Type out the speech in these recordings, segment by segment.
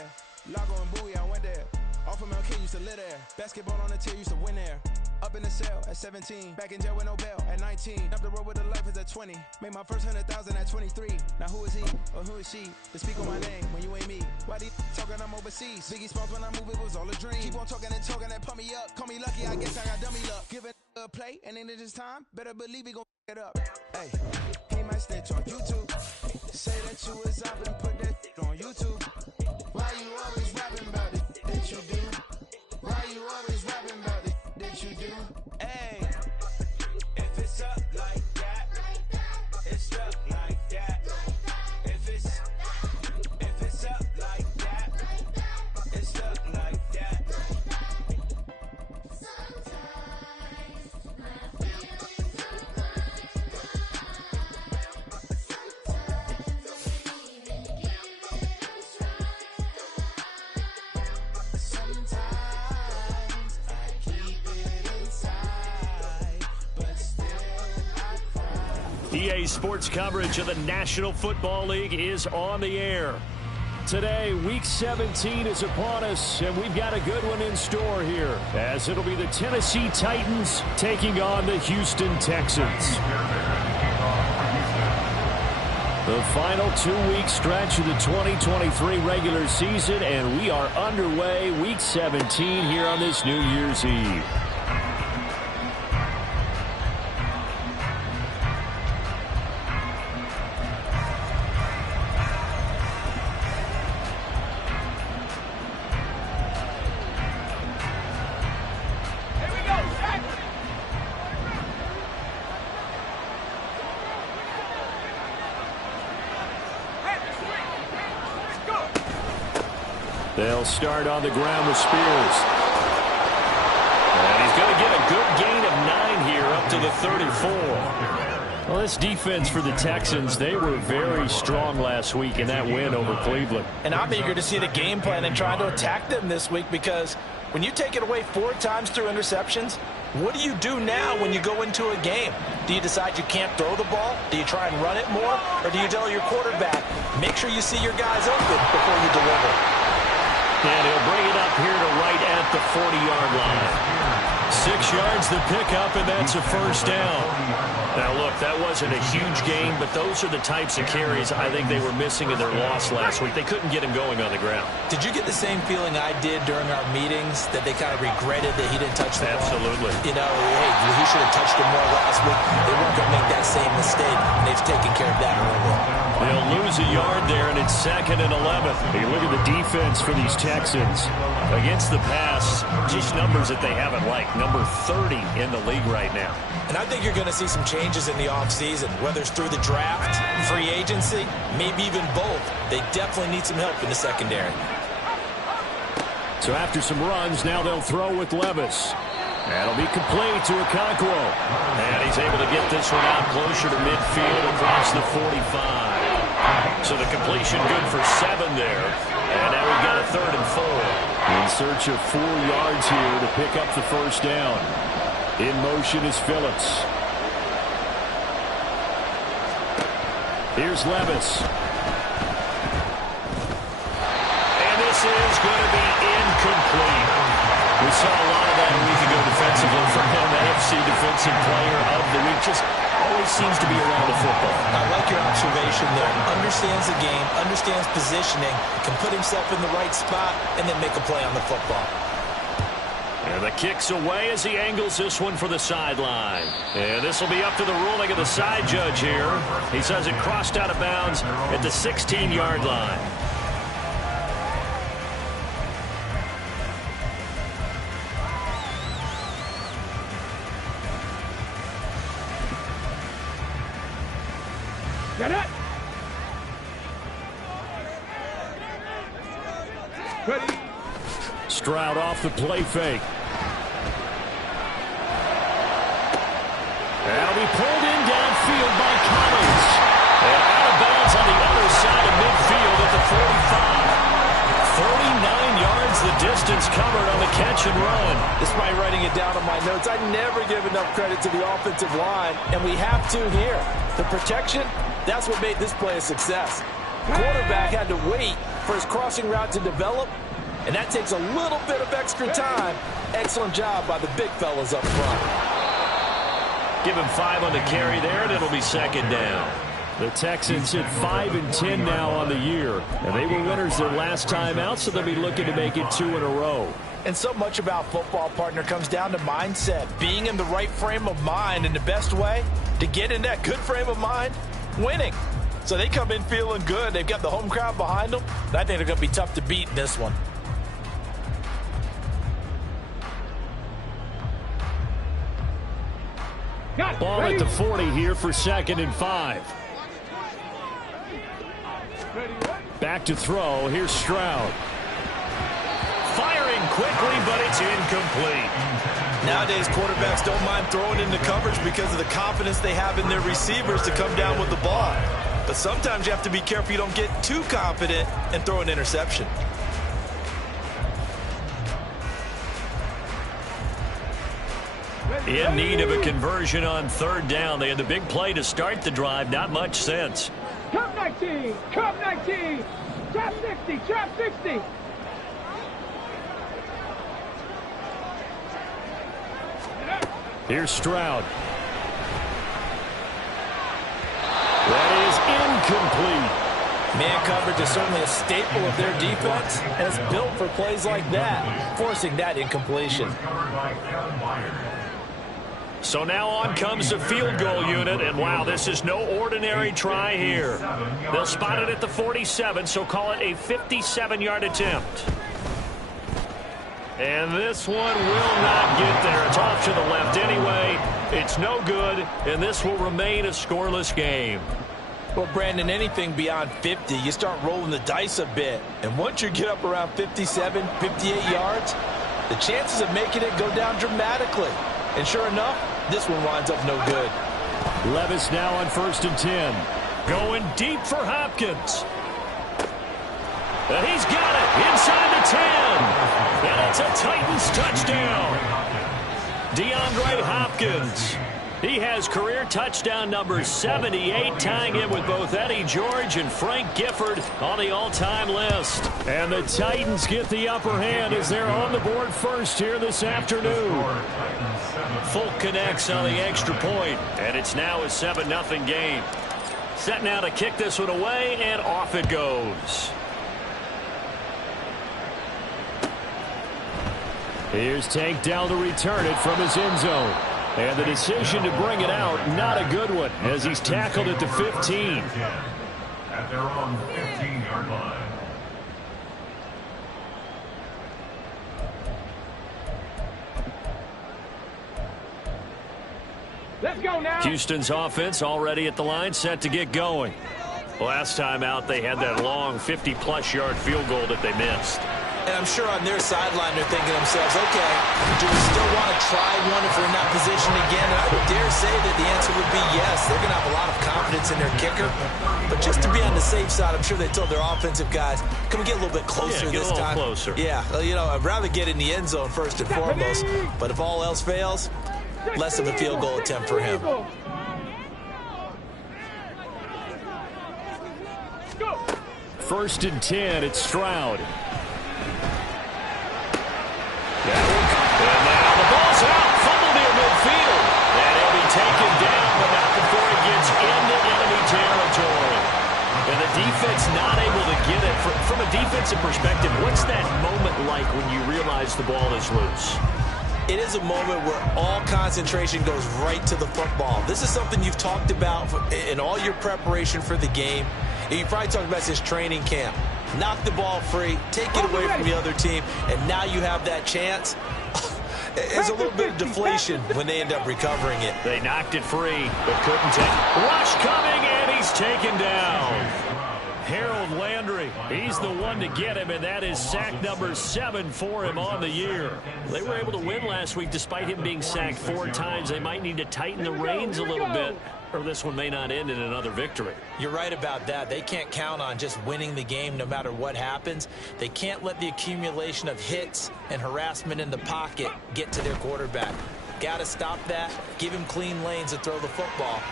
there. Lago and Bowie, I went there. Off of MLK, used to live there. Basketball on the tier, used to win there. Up in the cell at 17. Back in jail with no bail at 19. Up the road with the life is at 20. Made my first 100,000 at 23. Now who is he or who is she to speak on my name when you ain't me? Why they talking I'm overseas? Biggie Smalls when I move, it was all a dream. Keep on talking and pump me up. Call me lucky, I guess I got dummy luck. Give it a play, and then it's time. Better believe he gon' it up. Hey, he might snitch on YouTube. Say that you was up and put that on YouTube. Why you always rapping about it that you do? Why you always rapping about it that you do? Hey, if it's up like that, it's stuck like that. If it's up like that, it's stuck like that. EA Sports coverage of the National Football League is on the air. Today, Week 17 is upon us, and we've got a good one in store here, as it'll be the Tennessee Titans taking on the Houston Texans. The final 2-week stretch of the 2023 regular season, and we are underway Week 17 here on this New Year's Eve. They'll start on the ground with Spears. And he's going to get a good gain of 9 here up to the 34. Well, this defense for the Texans, they were very strong last week in that win over Cleveland. And I'm eager to see the game plan and try to attack them this week, because when you take it away 4 times through interceptions, what do you do now when you go into a game? Do you decide you can't throw the ball? Do you try and run it more? Or do you tell your quarterback, make sure you see your guys open before you deliver? And he'll bring it up here to right at the 40-yard line. 6 yards the pickup, and that's a first down. Now, look, that wasn't a huge game, but those are the types of carries I think they were missing in their loss last week. They couldn't get him going on the ground. Did you get the same feeling I did during our meetings, that they kind of regretted that he didn't touch the ball? Absolutely. You know, hey, he should have touched it more last week. They weren't going to make that same mistake, and they've taken care of that early. They'll lose a yard there, and it's 2nd and 11. Hey, look at the defense for these Texans. Against the pass, just numbers that they haven't liked. Number 30 in the league right now. And I think you're going to see some changes in the offseason, whether it's through the draft, free agency, maybe even both. They definitely need some help in the secondary. So after some runs, now they'll throw with Levis. That'll be complete to Okonkwo. And he's able to get this one out closer to midfield across the 45. So the completion good for 7 there. And now we've got a 3rd and 4. In search of 4 yards here to pick up the first down. In motion is Phillips. Here's Levis. And this is going to be incomplete. We saw a lot of that a week ago defensively from him, NFC Defensive Player of the Week. Just always seems to be around the football. I like your observation there. Understands the game, understands positioning, can put himself in the right spot, and then make a play on the football. And the kick's away as he angles this one for the sideline. And this will be up to the ruling of the side judge here. He says it crossed out of bounds at the 16-yard line. Get it! Ready. Stroud off the play fake. That'll be pulled in downfield by Collins. And out of bounds on the other side of midfield at the 45. 39 yards the distance covered on the catch and run. Despite writing it down on my notes, I never give enough credit to the offensive line, and we have to here. The protection, that's what made this play a success. Quarterback had to wait for his crossing route to develop, and that takes a little bit of extra time. Excellent job by the big fellas up front. Give him 5 on the carry there, and it'll be second down. The Texans hit 5-10 now on the year, and they were winners their last time out, so they'll be looking to make it 2 in a row. And so much about football, partner, comes down to mindset. Being in the right frame of mind, and the best way to get in that good frame of mind, winning. So they come in feeling good. They've got the home crowd behind them. And I think they're going to be tough to beat in this one. Ball at the 40 here for 2nd and 5. Back to throw. Here's Stroud. Firing quickly, but it's incomplete. Nowadays, quarterbacks don't mind throwing into coverage because of the confidence they have in their receivers to come down with the ball. But sometimes you have to be careful you don't get too confident and throw an interception. In need of a conversion on 3rd down. They had the big play to start the drive. Not much sense. Cup 19, Cup 19, Trap 60, Trap 60. Here's Stroud. That is incomplete. Man coverage is certainly a staple of their defense, and it's built for plays like that, forcing that incompletion. So now on comes the field goal unit, and wow, this is no ordinary try here. They'll spot it at the 47, so call it a 57-yard attempt. And this one will not get there. It's off to the left anyway. It's no good, and this will remain a scoreless game. Well, Brandon, anything beyond 50, you start rolling the dice a bit. And once you get up around 57, 58 yards, the chances of making it go down dramatically. And sure enough, this one winds up no good. Levis now on 1st and 10. Going deep for Hopkins. And he's got it inside the 10. And it's a Titans touchdown. DeAndre Hopkins. He has career touchdown number 78, tying him with both Eddie George and Frank Gifford on the all-time list. And the Titans get the upper hand as they're on the board first here this afternoon. Folk connects on the extra point, and it's now a 7-0 game. Set now to kick this one away, and off it goes. Here's Tank Dell to return it from his end zone. And the decision to bring it out, not a good one, as he's tackled at the 15. At their own 15-yard line. Let's go now. Houston's offense already at the line, set to get going. Last time out, they had that long 50-plus yard field goal that they missed. And I'm sure on their sideline they're thinking to themselves, okay, do we still want to try one if we're in that position again? And I would dare say that the answer would be yes. They're going to have a lot of confidence in their kicker. But just to be on the safe side, I'm sure they told their offensive guys, can we get a little bit closer this time? Closer. Yeah, you know, I'd rather get in the end zone first and foremost. But if all else fails, less of a field goal attempt for him. 1st and 10, it's Stroud. And now the ball's out, fumbled near midfield. And he'll be taken down, but not before it gets into enemy territory. And the defense not able to get it. From a defensive perspective, what's that moment like when you realize the ball is loose? It is a moment where all concentration goes right to the football. This is something you've talked about in all your preparation for the game. You probably talked about this training camp. Knock the ball free, take it away from the other team, and now you have that chance. There's a little bit of deflation when they end up recovering it. They knocked it free, but couldn't take it. Rush coming, and he's taken down. Harold Landry, he's the one to get him, and that is sack number 7 for him on the year. They were able to win last week despite him being sacked 4 times. They might need to tighten the reins a little bit, or this one may not end in another victory. You're right about that. They can't count on just winning the game no matter what happens. They can't let the accumulation of hits and harassment in the pocket get to their quarterback. Got to stop that. Give him clean lanes to throw the football.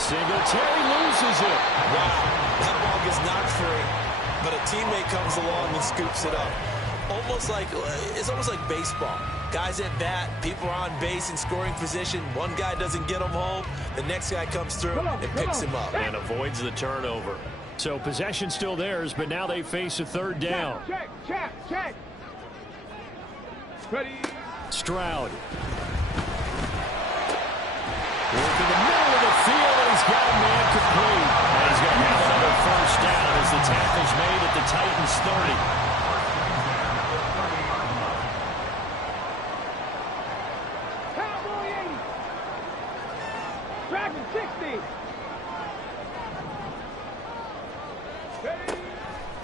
Singletary loses it. Wow, that ball gets knocked free. but a teammate comes along and scoops it up. It's almost like baseball. Guys at bat, people are on base in scoring position. One guy doesn't get them home. The next guy comes through and picks him up. And avoids the turnover. So possession still theirs, but now they face a third down. Check. Ready. Stroud. Working the middle of the field, and he's got a man complete. And he's going to have another first down as the tackle's made at the Titans 30. Dragon 60.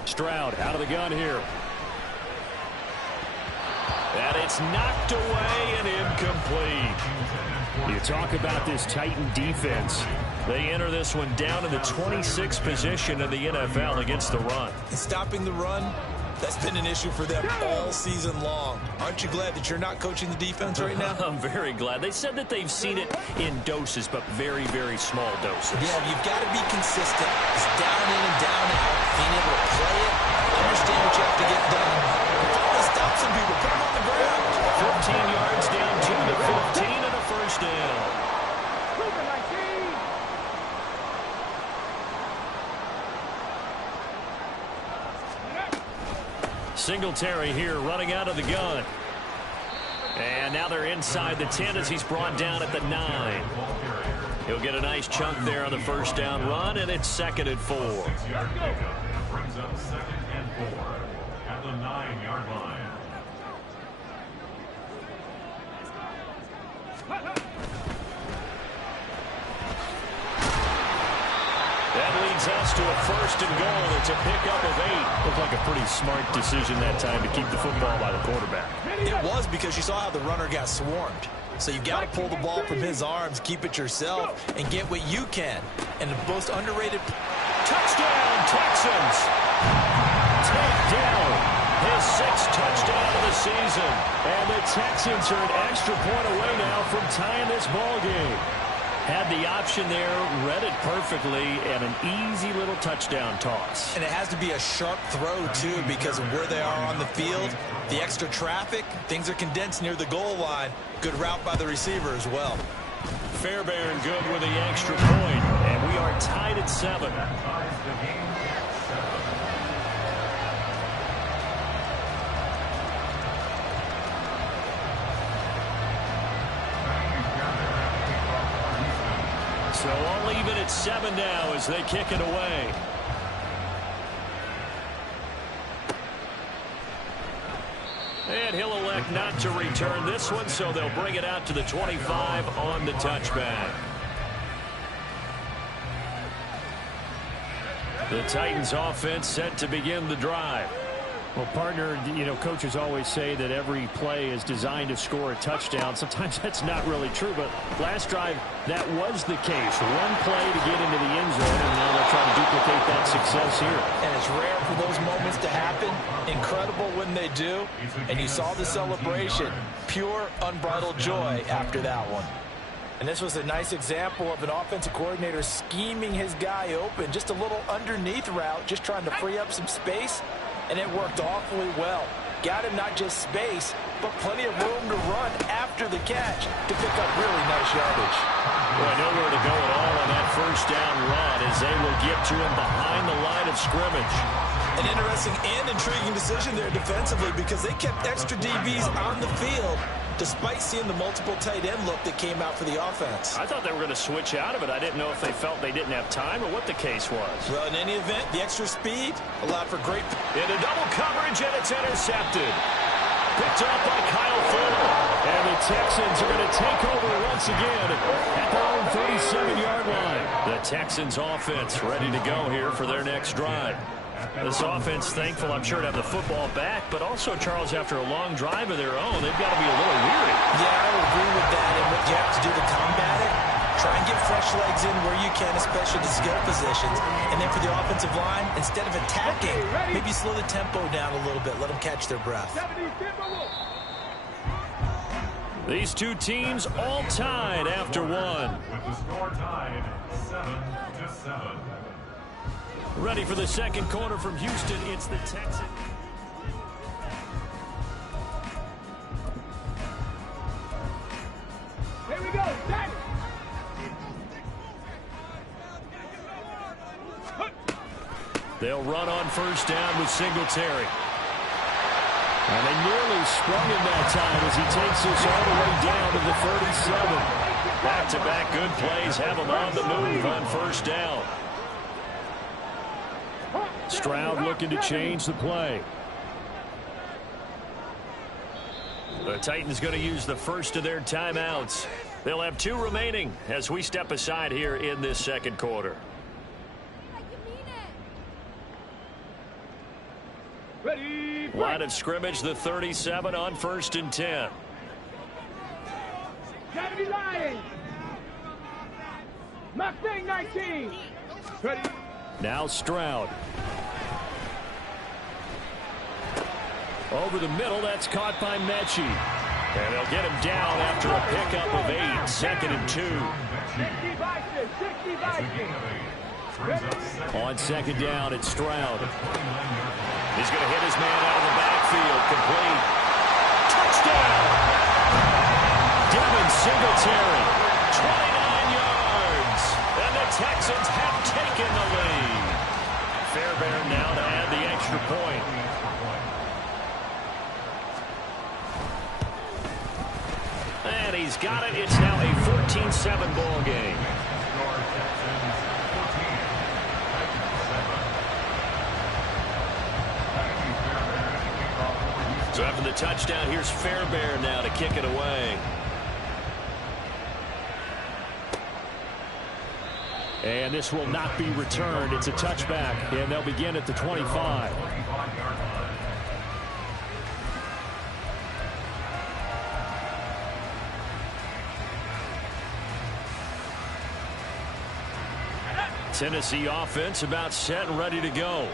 Stroud out of the gun here. And it's knocked away and incomplete. You talk about this Titan defense. They enter this one down in the 26th position in the NFL against the run. And stopping the run, that's been an issue for them all season long. Aren't you glad that you're not coaching the defense right now? I'm very glad. They said that they've seen it in doses, but very, very small doses. Yeah, you've got to be consistent. It's down in and down out. Being able to play it, understand what you have to get done. Finally stop some people. Put them on the ground. 15 yards down to the 15 and a first down. Singletary here running out of the gun. And now they're inside the 10 as he's brought down at the 9. He'll get a nice chunk there on the first down run, and it's 2nd and 4. Brings up 2nd and 4 at the 9-yard line. That leads us to a 1st and goal. It's a pickup of 8. Looked like a pretty smart decision that time to keep the football by the quarterback. It was, because you saw how the runner got swarmed. So you've got to pull the ball from his arms, keep it yourself, and get what you can. And the most underrated... Touchdown, Texans! Take down his 6th touchdown of the season. And the Texans are an extra point away now from tying this ball game. Had the option there, read it perfectly, and an easy little touchdown toss. And it has to be a sharp throw, too, because of where they are on the field. The extra traffic, things are condensed near the goal line. Good route by the receiver as well. Fairbairn good with the extra point, and we are tied at 7. So all even at 7 now as they kick it away. And he'll elect not to return this one, so they'll bring it out to the 25 on the touchback. The Titans offense set to begin the drive. Well, partner, coaches always say that every play is designed to score a touchdown. Sometimes that's not really true, but last drive, that was the case. One play to get into the end zone, and now they'll try to duplicate that success here. And it's rare for those moments to happen. Incredible when they do. And you saw the celebration. Pure, unbridled joy after that one. And this was a nice example of an offensive coordinator scheming his guy open. Just a little underneath route, just trying to free up some space. And it worked awfully well. Got him not just space, but plenty of room to run after the catch to pick up really nice yardage. Boy, nowhere to go at all on that first down run as they will get to him behind the line of scrimmage. An interesting and intriguing decision there defensively, because they kept extra DBs on the field despite seeing the multiple tight end look that came out for the offense. I thought they were going to switch out of it. I didn't know if they felt they didn't have time or what the case was. Well, in any event, the extra speed allowed for great... Into double coverage, and it's intercepted. Picked up by Kyle Fuller. And the Texans are going to take over once again at their own 37-yard line. The Texans offense ready to go here for their next drive. This offense thankful, I'm sure, to have the football back, but also, Charles, after a long drive of their own, they've got to be a little weary. Yeah, I would agree with that. And what you have to do to combat it, try and get fresh legs in where you can, especially the skill positions. And then for the offensive line, instead of attacking, maybe slow the tempo down a little bit. Let them catch their breath. These two teams all tied after one. With the score tied 7-7. Ready for the second quarter from Houston, it's the Texans. Here we go. Set. They'll run on first down with Singletary. And they nearly sprung him that time as he takes us all the way down to the 37. Back-to-back good plays have him on the move on first down. Stroud looking to change the play. The Titans going to use the first of their timeouts. They'll have 2 remaining as we step aside here in this second quarter. Ready. Line of scrimmage, the 37 on 1st and 10. 70 Lions. Mustang 19. Ready. Now Stroud. Over the middle, that's caught by Mechie. And they'll get him down after a pickup of 8, 2nd and 2. 60 Vikings. 60 Vikings. On 2nd down, it's Stroud. He's going to hit his man out of the backfield. Complete. Touchdown! Devin Singletary. 29 yards. And the Texans have taken the lead. Fairbairn now to add the extra point. And he's got it. It's now a 14-7 ball game. So after the touchdown, here's Fairbairn now to kick it away. And this will not be returned. It's a touchback, and they'll begin at the 25. Tennessee offense about set and ready to go.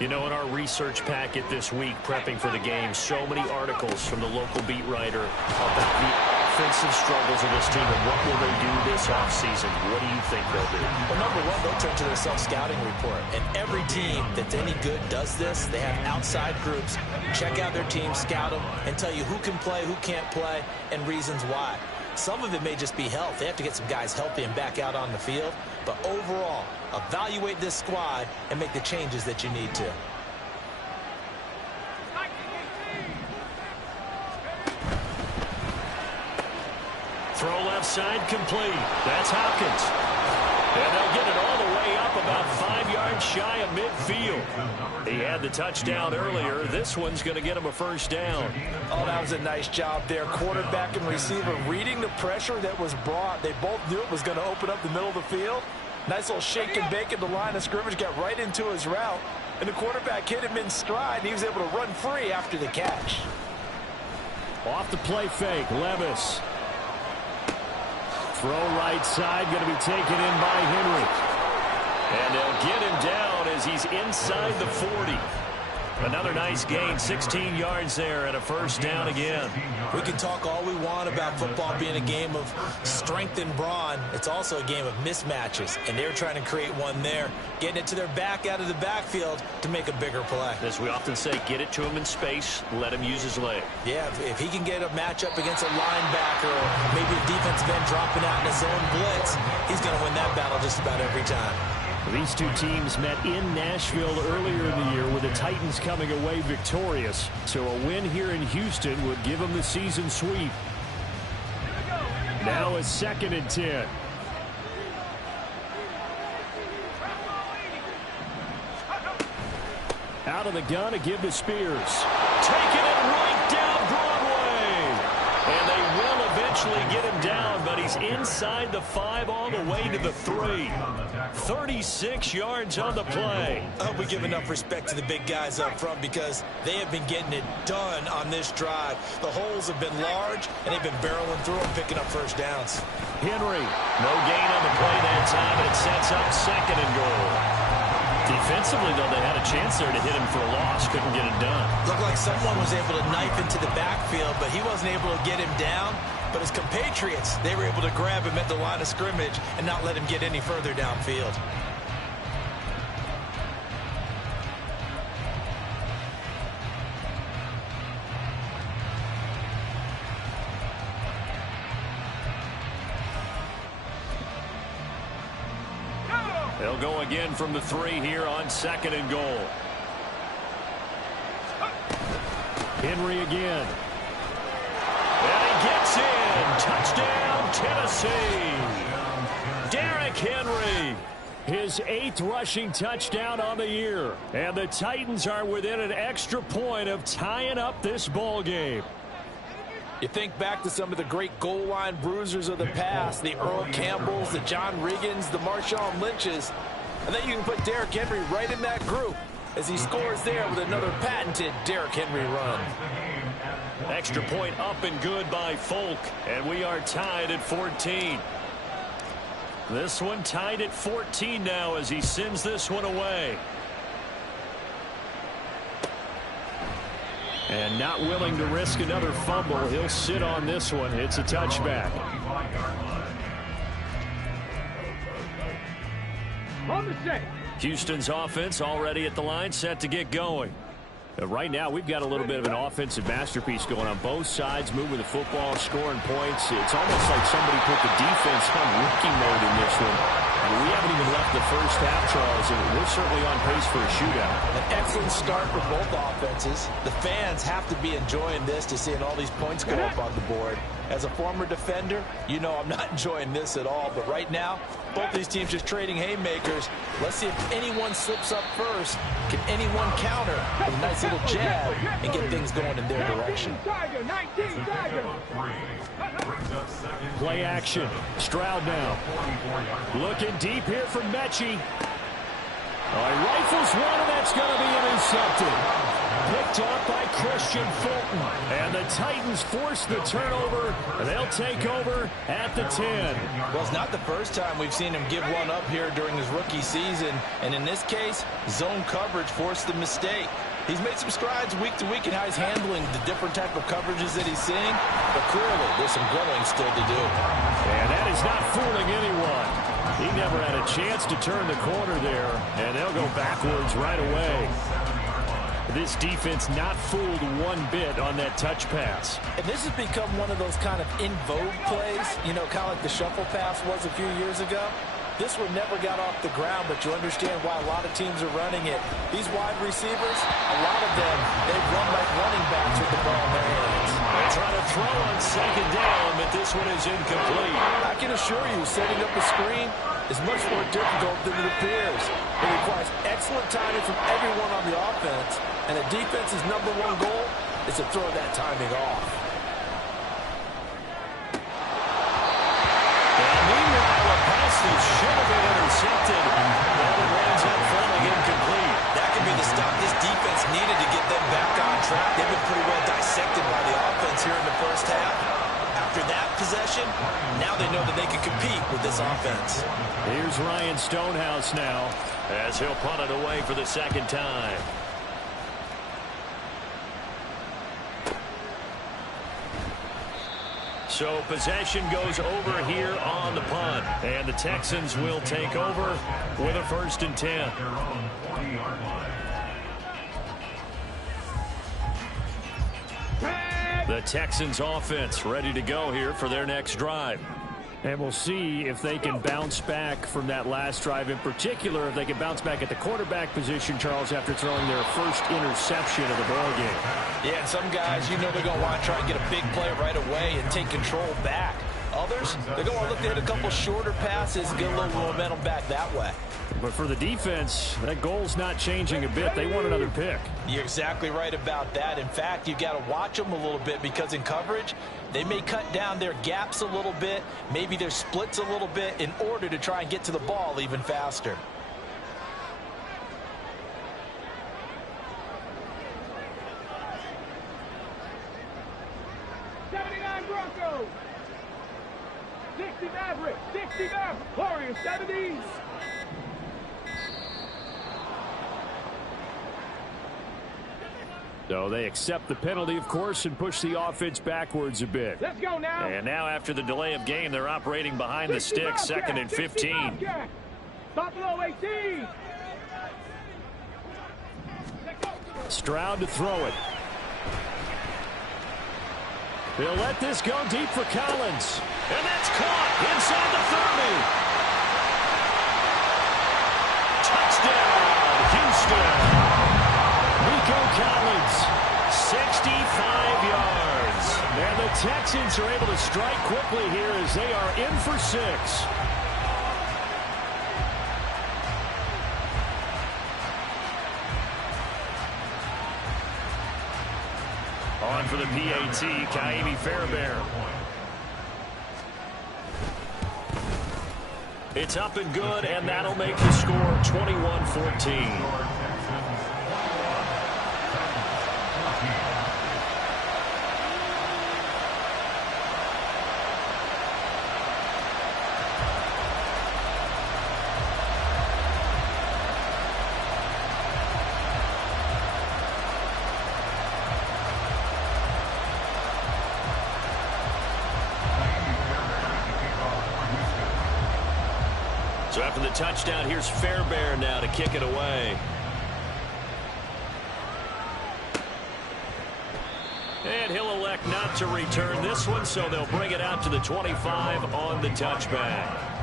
You know, in our research packet this week, prepping for the game, so many articles from the local beat writer about the offensive struggles of this team and what will they do this offseason. What do you think they'll do? Well, number one, they'll turn to their self-scouting report. And every team that's any good does this. They have outside groups. Check out their team, scout them, and tell you who can play, who can't play, and reasons why. Some of it may just be health. They have to get some guys healthy and back out on the field. But overall, evaluate this squad and make the changes that you need to. Throw left side complete. That's Hopkins. And they'll get it all the way up about 5 yards shy of midfield. He had the touchdown earlier. This one's going to get him a first down. Oh, that was a nice job there. Quarterback and receiver reading the pressure that was brought. They both knew it was going to open up the middle of the field. Nice little shake and bake at the line of scrimmage. Got right into his route. And the quarterback hit him in stride. And he was able to run free after the catch. Off the play fake, Levis. Throw right side, going to be taken in by Henry. And they'll get him down as he's inside the 40. Another nice gain, 16 yards there, and a first down again. We can talk all we want about football being a game of strength and brawn. It's also a game of mismatches, and they're trying to create one there, getting it to their back out of the backfield to make a bigger play. As we often say, get it to him in space, let him use his leg. Yeah, if he can get a matchup against a linebacker or maybe a defensive end dropping out in a zone blitz, he's going to win that battle just about every time. These two teams met in Nashville earlier in the year with the Titans coming away victorious. So a win here in Houston would give them the season sweep. Now a 2nd and 10. Out of the gun, a give to Spears. Taking it right down Broadway. And they will eventually get him down, but he's inside the 5 all the way to the 3. 36 yards on the play. I hope we give enough respect to the big guys up front because they have been getting it done on this drive. The holes have been large, and they've been barreling through them, picking up first downs. Henry, no gain on the play that time, and it sets up 2nd and goal. Defensively, though, they had a chance there to hit him for a loss. Couldn't get it done. Looked like someone was able to knife into the backfield, but he wasn't able to get him down. But his compatriots, they were able to grab him at the line of scrimmage and not let him get any further downfield. They'll go again from the 3 here on 2nd and goal. Henry again. And he gets in. Touchdown, Tennessee. Derrick Henry. His 8th rushing touchdown on the year. And the Titans are within an extra point of tying up this ball game. You think back to some of the great goal line bruisers of the past, the Earl Campbells, the John Riggins, the Marshawn Lynches. And then you can put Derrick Henry right in that group as he scores there with another patented Derrick Henry run. Extra point up and good by Folk. And we are tied at 14. This one tied at 14 now as he sends this one away. And not willing to risk another fumble. He'll sit on this one. It's a touchback. On the set. Houston's offense already at the line, set to get going. Right now, we've got a little bit of an offensive masterpiece going on both sides, moving the football, scoring points. It's almost like somebody put the defense on rookie mode in this one. I mean, we haven't even left the first half, Charles, and we're certainly on pace for a shootout. An excellent start for both offenses. The fans have to be enjoying this to seeing all these points go up on the board. As a former defender, you know I'm not enjoying this at all. But right now, both these teams just trading haymakers. Let's see if anyone slips up first. Can anyone counter with a nice little jab and get things going in their direction? Play action. Stroud now. Looking deep here from Mechie. He rifles one, and that's going to be intercepted. Picked up by Christian Fulton. And the Titans force the turnover, and they'll take over at the 10. Well, it's not the first time we've seen him give one up here during his rookie season. And in this case, zone coverage forced the mistake. He's made some strides week to week in how he's handling the different type of coverages that he's seeing. But clearly, there's some growing still to do. And that is not fooling anyone. He never had a chance to turn the corner there, and they'll go backwards right away. This defense not fooled one bit on that touch pass. And this has become one of those kind of in vogue plays, you know, kind of like the shuffle pass was a few years ago. This one never got off the ground, but you understand why a lot of teams are running it. These wide receivers, a lot of them, they run like running backs with the ball in their hands. They try to throw on 2nd down, but this one is incomplete. I can assure you, setting up a screen is much more difficult than it appears. It requires excellent timing from everyone on the offense, and the defense's #1 goal is to throw that timing off. And meanwhile, a pass that should have been intercepted, and it lands up falling incomplete. That could be the stop this defense needed to get them back on track. They've been pretty well dissected by the offense here in the first half. After that possession, now they know that they can compete with this offense. Here's Ryan Stonehouse now as he'll punt it away for the 2nd time. So possession goes over here on the punt, and the Texans will take over with a 1st and 10. The Texans offense ready to go here for their next drive. And we'll see if they can bounce back from that last drive, in particular if they can bounce back at the quarterback position, Charles, after throwing their first interception of the ball game. Yeah, and some guys, you know they're going to want to try and get a big play right away and take control back. Others, they're going to want to look to hit a couple shorter passes, get a little momentum back that way. But for the defense, that goal's not changing a bit. They want another pick. You're exactly right about that. In fact, you've got to watch them a little bit because in coverage, they may cut down their gaps a little bit, maybe their splits a little bit in order to try and get to the ball even faster. Broncos. 60 Mavericks. 60 Mavericks. Warriors 70. So they accept the penalty, of course, and push the offense backwards a bit. Let's go now. And now after the delay of game, they're operating behind the sticks, 2nd and 15. Buffalo 18. Stroud to throw it. He'll let this go deep for Collins. And that's caught inside the 30. yards. And the Texans are able to strike quickly here as they are in for 6. On for the PAT, Kaimi Fairbairn. It's up and good, and that'll make the score 21-14. So after the touchdown, here's Fairbairn now to kick it away. And he'll elect not to return this one, so they'll bring it out to the 25 on the touchback.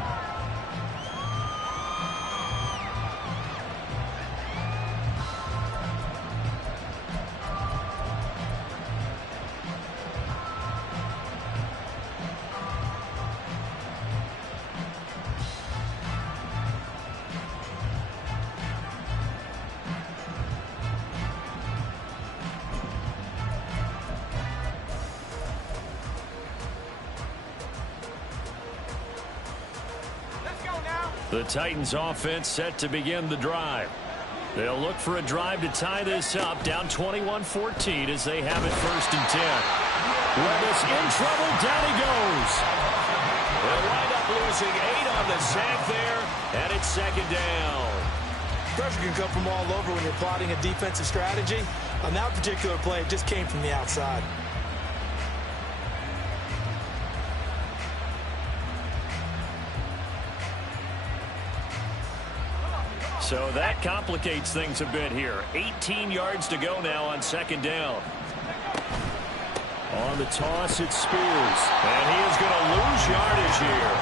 The Titans offense set to begin the drive. They'll look for a drive to tie this up, down 21-14 as they have it 1st and 10. Levis in trouble, down he goes. They'll wind up losing 8 on the sack there, and it's 2nd down. Pressure can come from all over when you're plotting a defensive strategy. On that particular play, it just came from the outside. So that complicates things a bit here. 18 yards to go now on 2nd down. On the toss, it's Spears. And he is going to lose yardage here.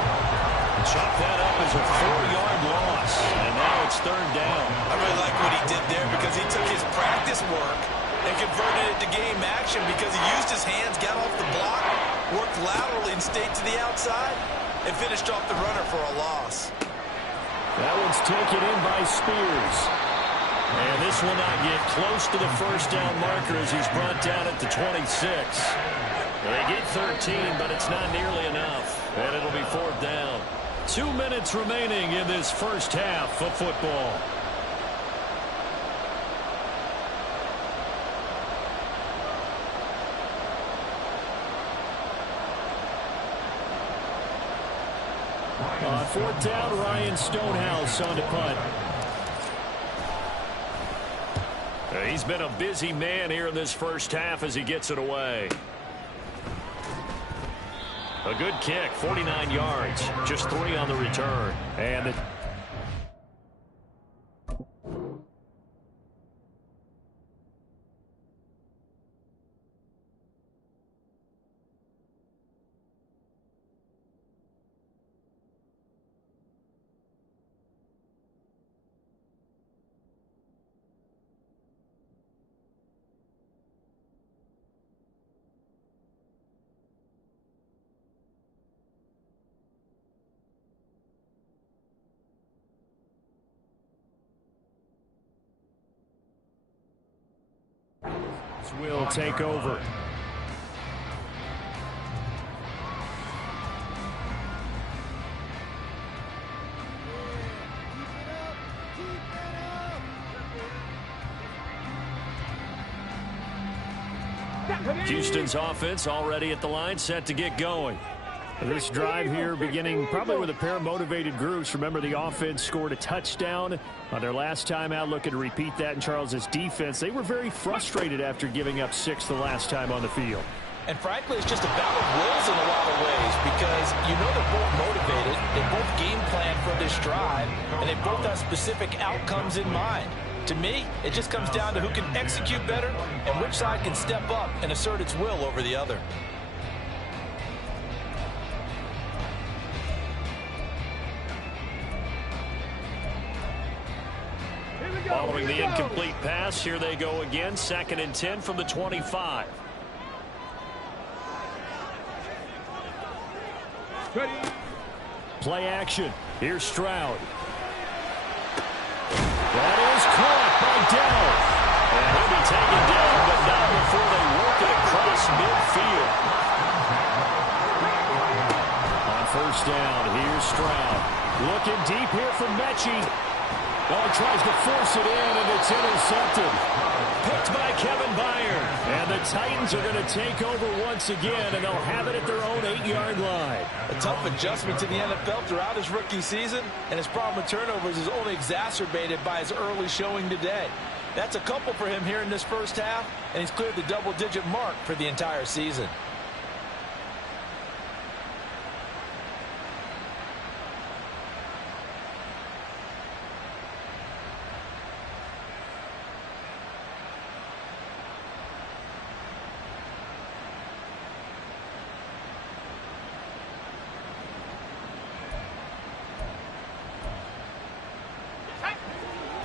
Chop that up as a 4-yard loss. And now it's 3rd down. I really like what he did there because he took his practice work and converted it to game action because he used his hands, got off the block, worked laterally and stayed to the outside, and finished off the runner for a loss. That one's taken in by Spears. And this will not get close to the 1st down marker as he's brought down at the 26. They get 13, but it's not nearly enough. And it'll be 4th down. 2 minutes remaining in this first half of football. On 4th down, Ryan Stonehouse on to punt. He's been a busy man here in this first half as he gets it away. A good kick, 49 yards, just 3 on the return. And will take over. Houston's offense already at the line, set to get going. This drive here beginning probably with a pair of motivated groups. Remember, the offense scored a touchdown on their last time out. Looking to repeat that in Charles's defense. They were very frustrated after giving up 6 the last time on the field. And frankly, it's just a battle of wills in a lot of ways because you know they're both motivated. They both game plan for this drive, and they both have specific outcomes in mind. To me, it just comes down to who can execute better and which side can step up and assert its will over the other. Following the incomplete pass, here they go again. 2nd and 10 from the 25. Play action. Here's Stroud. That is caught by Dell. And he'll be taken down, but not before they work it across midfield. On 1st down, here's Stroud. Looking deep here for Mechie. Oh, he tries to force it in, and it's intercepted. Picked by Kevin Byard. And the Titans are going to take over once again, and they'll have it at their own 8-yard line. A tough adjustment to the NFL throughout his rookie season, and his problem with turnovers is only exacerbated by his early showing today. That's a couple for him here in this first half, and he's cleared the double-digit mark for the entire season.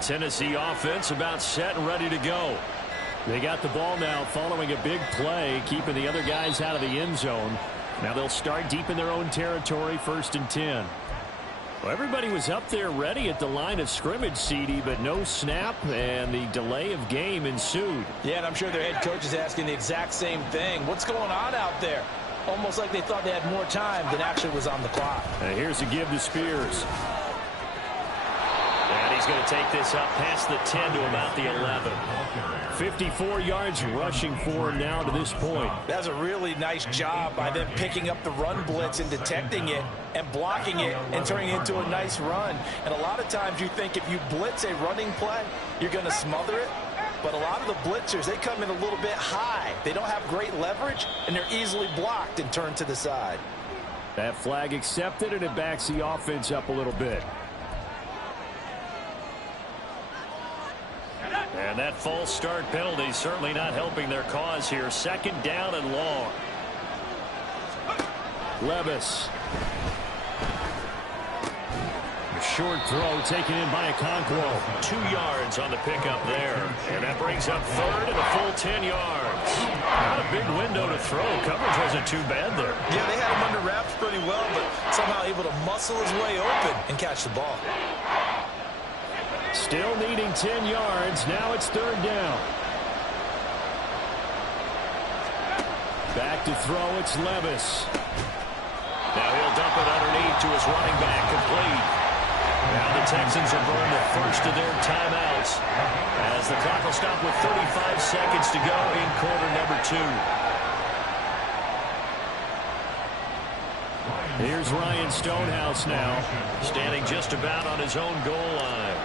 Tennessee offense about set and ready to go. They got the ball now following a big play, keeping the other guys out of the end zone. Now they'll start deep in their own territory, 1st and 10. Well, everybody was up there ready at the line of scrimmage, CD, but no snap, and the delay of game ensued. Yeah, and I'm sure their head coach is asking the exact same thing. What's going on out there? Almost like they thought they had more time than actually was on the clock. And here's a give to Spears. And he's going to take this up past the 10 to about the 11. 54 yards rushing for him now to this point. That's a really nice job by them picking up the run blitz and detecting it and blocking it and turning it into a nice run. And a lot of times you think if you blitz a running play, you're going to smother it. But a lot of the blitzers, they come in a little bit high. They don't have great leverage, and they're easily blocked and turned to the side. That flag accepted, and it backs the offense up a little bit. And that false start penalty certainly not helping their cause here. 2nd down and long. Levis. A short throw taken in by Okonkwo. 2 yards on the pickup there. And that brings up 3rd and a full 10 yards. Not a big window to throw. Coverage wasn't too bad there. Yeah, they had him under wraps pretty well, but somehow able to muscle his way open and catch the ball. Still needing 10 yards. Now it's 3rd down. Back to throw. It's Levis. Now he'll dump it underneath to his running back, complete. Now the Texans have burned the first of their timeouts as the clock will stop with 35 seconds to go in quarter number 2. Here's Ryan Stonehouse now, standing just about on his own goal line.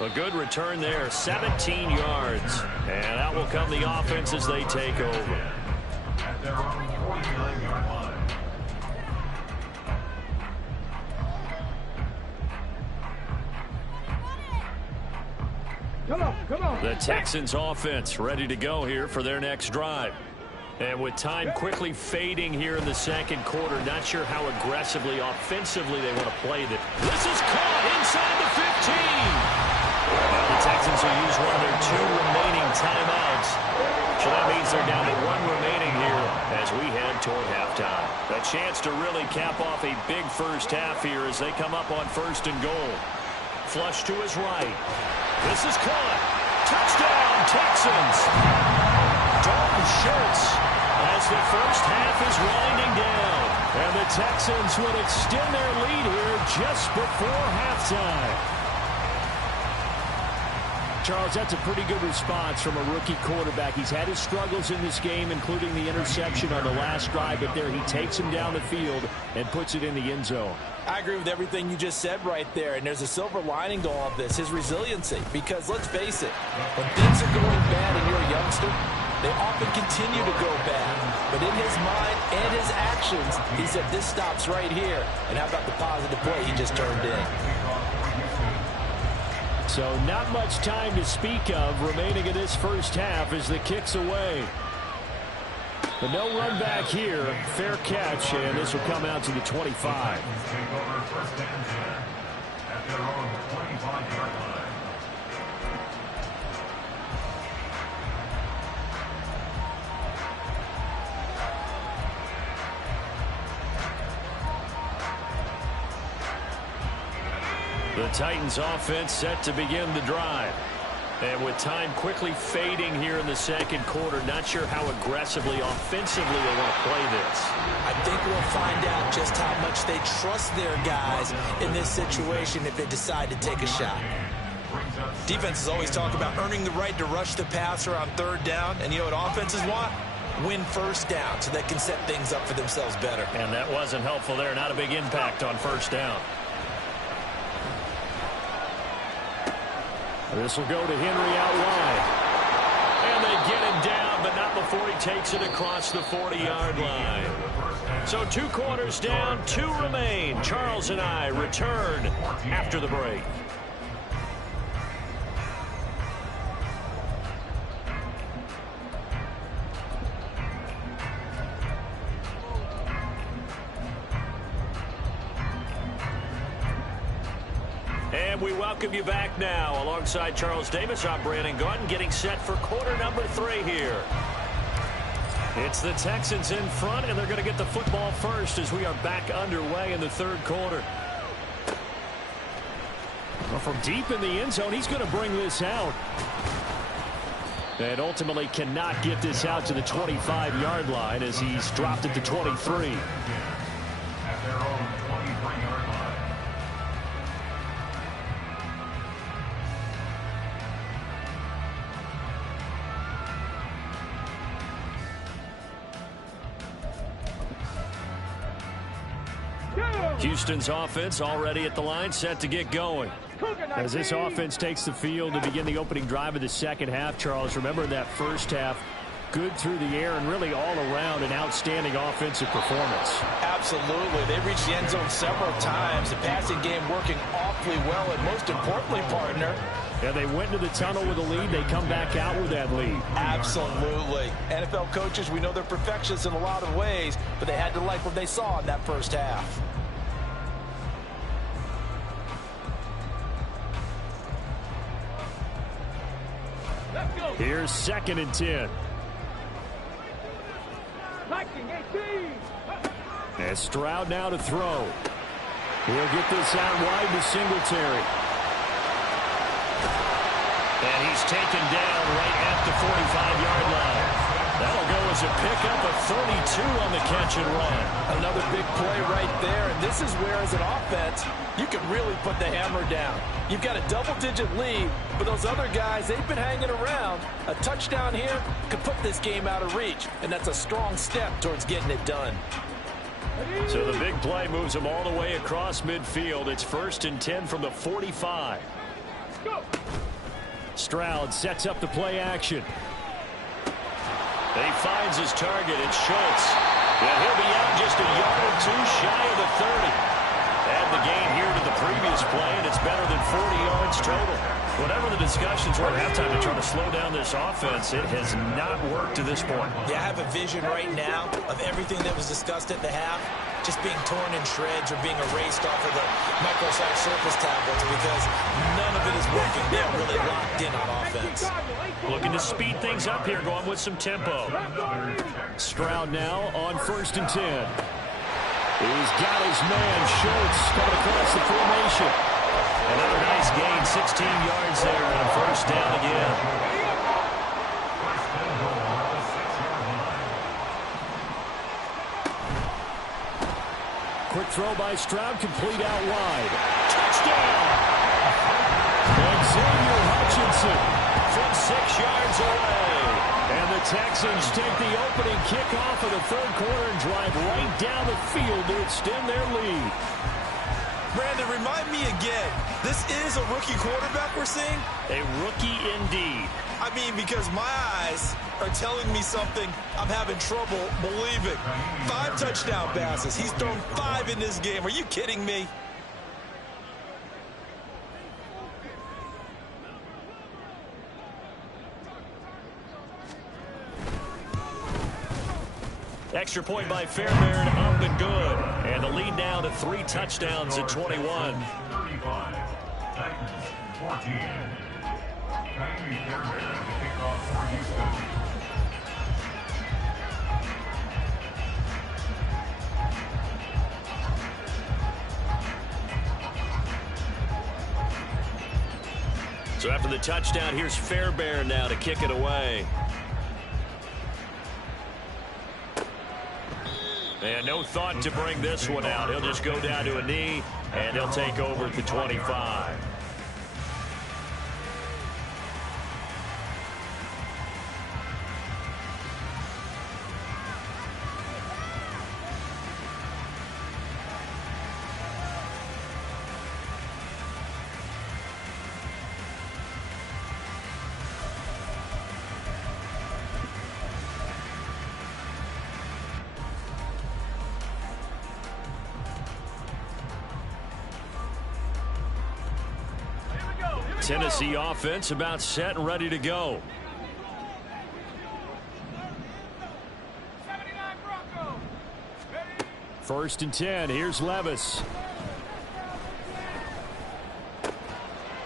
A good return there, 17 yards. And out will come the offense as they take over. At their own 49-yard line. Come on. The Texans offense ready to go here for their next drive. And with time quickly fading here in the 2nd quarter, not sure how aggressively, offensively they want to play this. This is caught inside the 15. Now the Texans will use one of their 2 remaining timeouts. So that means they're down to 1 remaining here as we head toward halftime. A chance to really cap off a big first half here as they come up on 1st and goal. Flush to his right. This is caught. Touchdown, Texans. Dalton Schultz as the first half is winding down. And the Texans will extend their lead here just before halftime. Charles, that's a pretty good response from a rookie quarterback. He's had his struggles in this game, including the interception on the last drive, but there he takes him down the field and puts it in the end zone. I agree with everything you just said right there, and there's a silver lining to all of this, his resiliency. Because let's face it, when things are going bad and you're a youngster, they often continue to go bad. But in his mind and his actions, he said this stops right here. And how about the positive play he just turned in? So not much time to speak of remaining in this first half as the kick's away. But no run back here. Fair catch, and this will come out to the 25. Take over first and 10 at their own 25-yard line. The Titans offense set to begin the drive. And with time quickly fading here in the second quarter, not sure how aggressively, offensively they want to play this. I think we'll find out just how much they trust their guys in this situation if they decide to take a shot. Defenses always talk about earning the right to rush the passer on third down. And you know what offenses want? Win first down so they can set things up for themselves better. And that wasn't helpful there. Not a big impact on first down. This will go to Henry out wide. And they get him down, but not before he takes it across the 40-yard line. So 2 quarters down, 2 remain. Charles and I return after the break. And we welcome you back now. Alongside Charles Davis, I'm Brandon Gordon, getting set for quarter number 3 here. It's the Texans in front, and they're going to get the football first as we are back underway in the third quarter. Well, from deep in the end zone, he's going to bring this out. And ultimately cannot get this out to the 25-yard line as he's dropped it to 23. At their own 23-yard line. Houston's offense already at the line, set to get going. As this offense takes the field to begin the opening drive of the second half, Charles, remember that first half, good through the air and really all around an outstanding offensive performance. Absolutely. They reached the end zone several times. The passing game working awfully well, and most importantly, partner, yeah, they went into the tunnel with a lead. They come back out with that lead. Absolutely. NFL coaches, we know they're perfectionists in a lot of ways, but they had to like what they saw in that first half. Here's 2nd and 10. And Stroud now to throw. He'll get this out wide to Singletary. And he's taken down right at the 45-yard line. That'll go as a pickup of 32 on the catch and run. Another big play right there, and this is where, as an offense, you can really put the hammer down. You've got a double-digit lead, but those other guys, they've been hanging around. A touchdown here could put this game out of reach, and that's a strong step towards getting it done. So the big play moves them all the way across midfield. It's 1st and 10 from the 45. Stroud sets up the play action. He finds his target. It's Schultz. And he'll be out just a yard or 2 shy of the 30. Add the gain here to the previous play, and it's better than 40 yards total. Whatever the discussions were at halftime to try to slow down this offense, it has not worked to this point. Yeah, I have a vision right now of everything that was discussed at the half just being torn in shreds or being erased off of the Microsoft Surface tablets because none of it is working. They're really locked in on offense. Looking to speed things up here, going with some tempo. Stroud now on 1st and 10. He's got his man, Schultz, coming across the formation. Another nice gain, 16 yards there, and a 1st down again. Quick throw by Stroud, complete out wide. Touchdown! Xavier Hutchinson from 6 yards away. And the Texans take the opening kickoff of the third quarter and drive right down the field to extend their lead. Brandon, remind me again, this is a rookie quarterback we're seeing? A rookie indeed. I mean, because my eyes are telling me something I'm having trouble believing. 5 touchdown passes. He's thrown 5 in this game. Are you kidding me? Extra point by Fairbairn, up and good. And the lead now to 3 touchdowns at 21. 35. Titans 14. Kyrie Fairbairn to kick off for Houston. So after the touchdown, here's Fairbairn now to kick it away. And no thought to bring this one out. He'll just go down to a knee, and he'll take over at the 25. Tennessee offense about set and ready to go. First and 10. Here's Levis.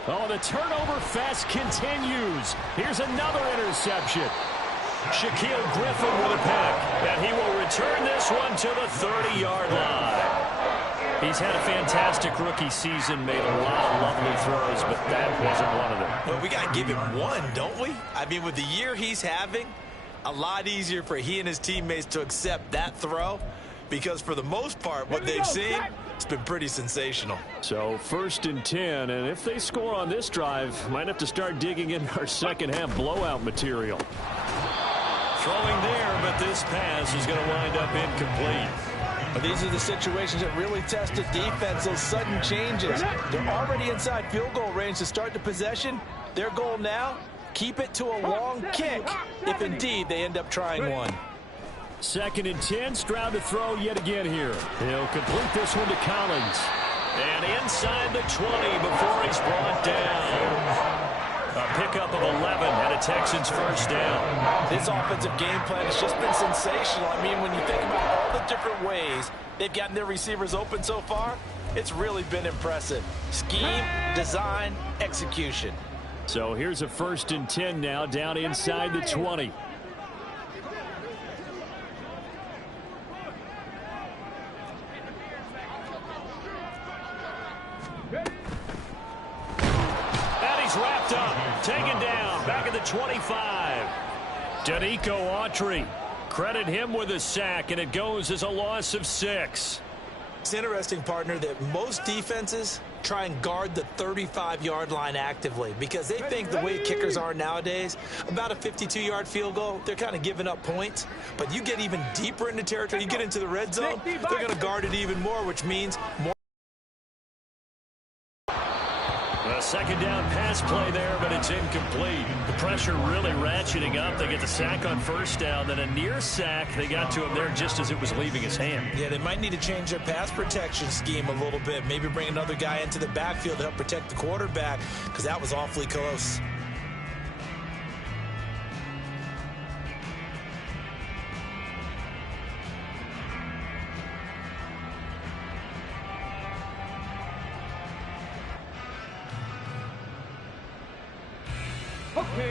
Oh, the turnover fest continues. Here's another interception. Shaquille Griffin with a pick. And he will return this one to the 30-yard line. He's had a fantastic rookie season, made a lot of lovely throws, but that wasn't one of them. Well, we got to give him one, don't we? I mean, with the year he's having, a lot easier for he and his teammates to accept that throw because for the most part, what they've seen, it's been pretty sensational. So first and 10, and if they score on this drive, might have to start digging in our second half blowout material. Throwing there, but this pass is going to wind up incomplete. But these are the situations that really test the defense, those sudden changes. They're already inside field goal range to start the possession. Their goal now, keep it to a long kick if indeed they end up trying one. Second and 10, Stroud to throw yet again here. He'll complete this one to Collins. And inside the 20 before he's brought down. A pickup of 11 and a Texans first down. This offensive game plan has just been sensational. I mean, when you think about all the different ways they've gotten their receivers open so far, it's really been impressive. Scheme, design, execution. So here's a first and 10 now down inside the 20. Wrapped up, taken down, back at the 25. Danico Autry, credit him with a sack, and it goes as a loss of 6. It's interesting, partner, that most defenses try and guard the 35-yard line actively because they think the way kickers are nowadays, about a 52-yard field goal, they're kind of giving up points. But you get even deeper into territory, you get into the red zone, they're going to guard it even more, which means more. A second down pass play there, but it's incomplete. The pressure really ratcheting up. They get the sack on first down, then a near sack. They got to him there just as it was leaving his hand. Yeah, they might need to change their pass protection scheme a little bit. Maybe bring another guy into the backfield to help protect the quarterback because that was awfully close.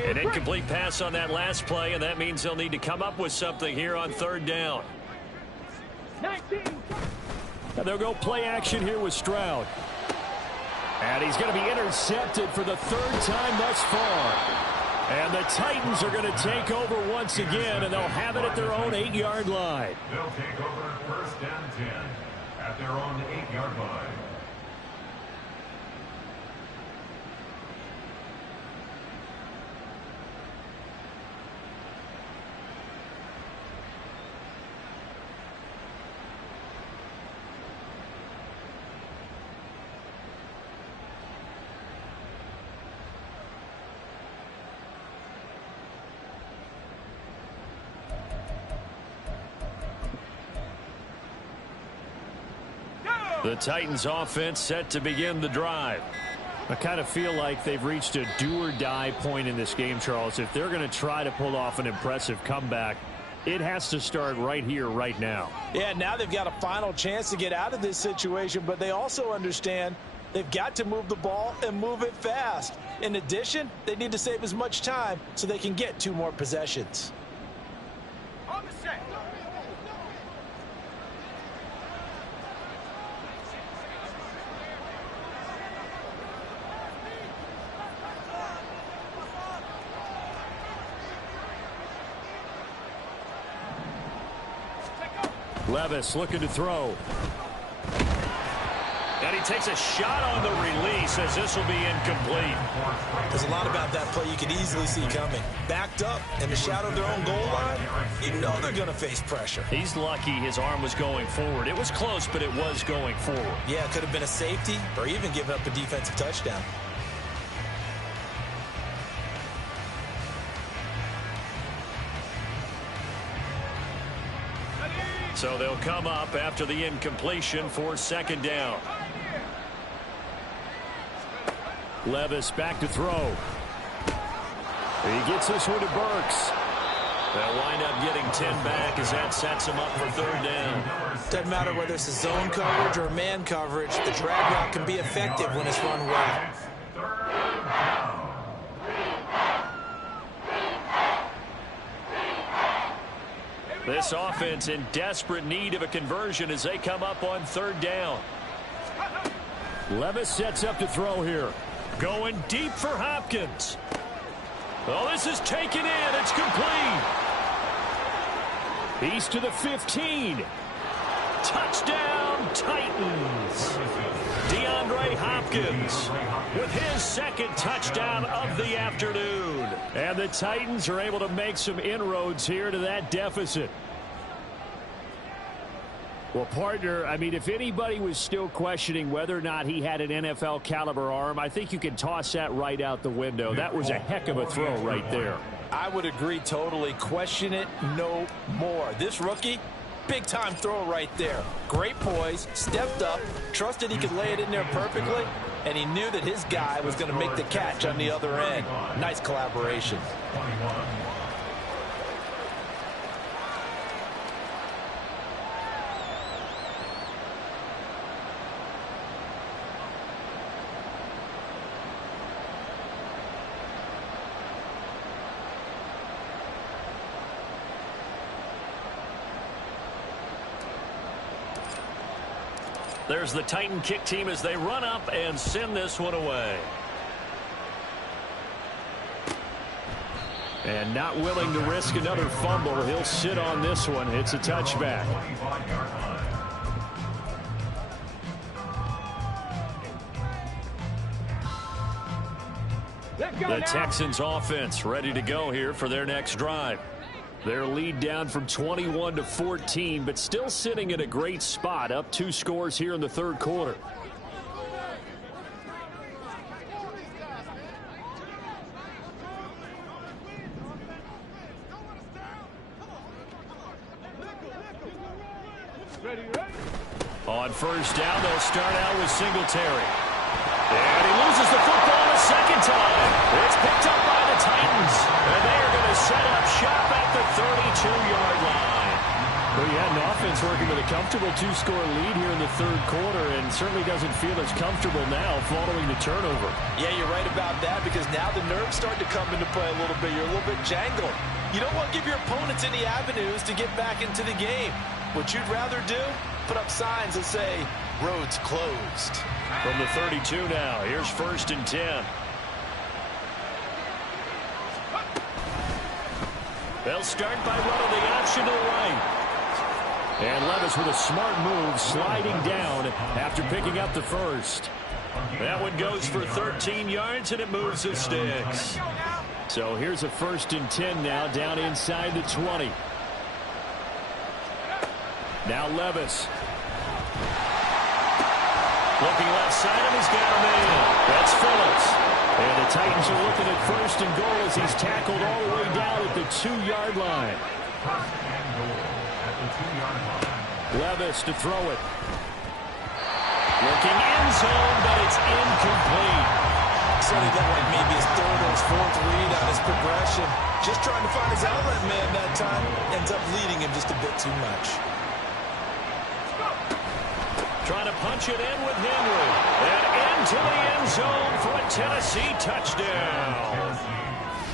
An incomplete pass on that last play, and that means they'll need to come up with something here on third down. 19. And they'll go play action here with Stroud. And he's going to be intercepted for the third time thus far. And the Titans are going to take over once again, and they'll have it at their own 8-yard line. They'll take over first and 10 at their own 8-yard line. The Titans offense set to begin the drive. I kind of feel like they've reached a do-or-die point in this game, Charles. If they're going to try to pull off an impressive comeback, It has to start right here, right now. Yeah, now they've got a final chance to get out of this situation, but they also understand they've got to move the ball and move it fast. In addition, they need to save as much time so they can get 2 more possessions. On the set. Levis looking to throw. And he takes a shot on the release as this will be incomplete. There's a lot about that play you could easily see coming. Backed up in the shadow of their own goal line, you know they're going to face pressure. He's lucky his arm was going forward. It was close, but it was going forward. Yeah, it could have been a safety or even given up a defensive touchdown. So they'll come up after the incompletion for 2nd down. Levis back to throw. He gets this one to Burks. They'll wind up getting 10 back as that sets him up for 3rd down. Doesn't matter whether it's a zone coverage or man coverage, the drag route can be effective when it's run well. This offense in desperate need of a conversion as they come up on 3rd down. Levis sets up to throw here. Going deep for Hopkins. Oh, this is taken in. It's complete. He's to the 15. Touchdown, Titans. DeAndre Hopkins with his 2nd touchdown of the afternoon. And the Titans are able to make some inroads here to that deficit. Well, partner, I mean, if anybody was still questioning whether or not he had an NFL caliber arm, I think you can toss that right out the window. That was a heck of a throw right there. I would agree totally. Question it no more. This rookie, big-time throw right there. Great poise, stepped up, trusted he could lay it in there perfectly, and he knew that his guy was going to make the catch on the other end. Nice collaboration. There's the Titan kick team as they run up and send this one away. And not willing to risk another fumble, he'll sit on this one. It's a touchback. The Texans offense ready to go here for their next drive. Their lead down from 21 to 14, but still sitting in a great spot, up 2 scores here in the 3rd quarter. On 1st down, they'll start out with Singletary. And he loses the football a 2nd time. It's picked up by the Titans, and they are going to set up shop at the 32-yard line. Well, you had an offense working with a comfortable 2-score lead here in the 3rd quarter, and certainly doesn't feel as comfortable now following the turnover. Yeah, you're right about that, because now the nerves start to come into play a little bit. You're a little bit jangled. You don't want to give your opponents any avenues to get back into the game. What you'd rather do, put up signs that say, roads closed. From the 32 now, here's 1st and 10. They'll start by running the option to the right. And Levis with a smart move, sliding down after picking up the 1st. That one goes for 13 yards, and it moves the sticks. So here's a 1st and 10 now, down inside the 20. Now Levis. Looking left side, and he's got a man. That's Phillips. And the Titans are looking at 1st and goal as he's tackled all the way down at the 2-yard line. Levis to throw it. Looking end zone, but it's incomplete. only got like maybe his third or his fourth read on his progression. Just trying to find his outlet man that time. Ends up leading him just a bit too much. Trying to punch it in with Henry. And into the end zone for a Tennessee touchdown.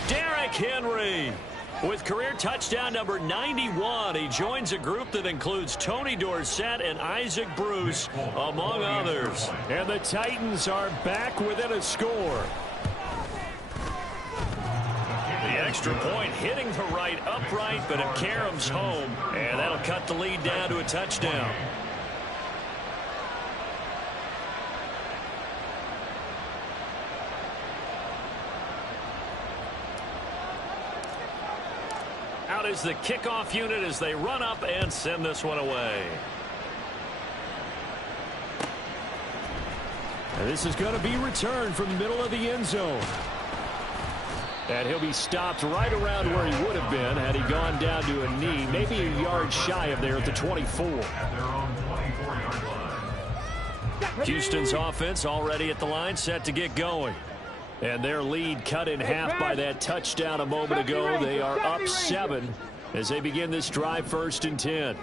Derrick Henry with career touchdown number 91. He joins a group that includes Tony Dorsett and Isaac Bruce, among others. And the Titans are back within a score. The extra point hitting the right upright, but it caroms home. And that'll cut the lead down to a touchdown. Out is the kickoff unit as they run up and send this one away. And this is going to be returned from the middle of the end zone. And he'll be stopped right around where he would have been had he gone down to a knee, maybe a yard shy of there at the 24. At their own 24-yard line. Houston's offense already at the line, set to get going. And their lead cut in half by that touchdown a moment ago. They are up 7 as they begin this drive, 1st and 10.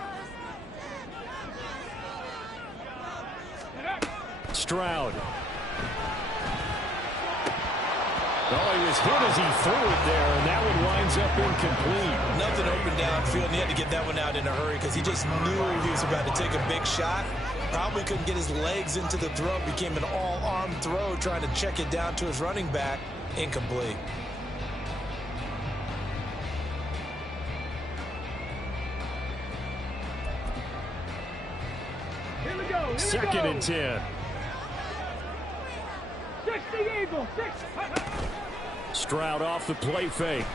Stroud. Oh, he was hit as he threw it there, and that one winds up incomplete. Nothing open downfield, and he had to get that one out in a hurry because he just knew he was about to take a big shot. Probably couldn't get his legs into the throw. Became an all-arm throw, trying to check it down to his running back. Incomplete. Here we go. 2nd and 10. 60 Eagles. 6. Stroud off the play fake.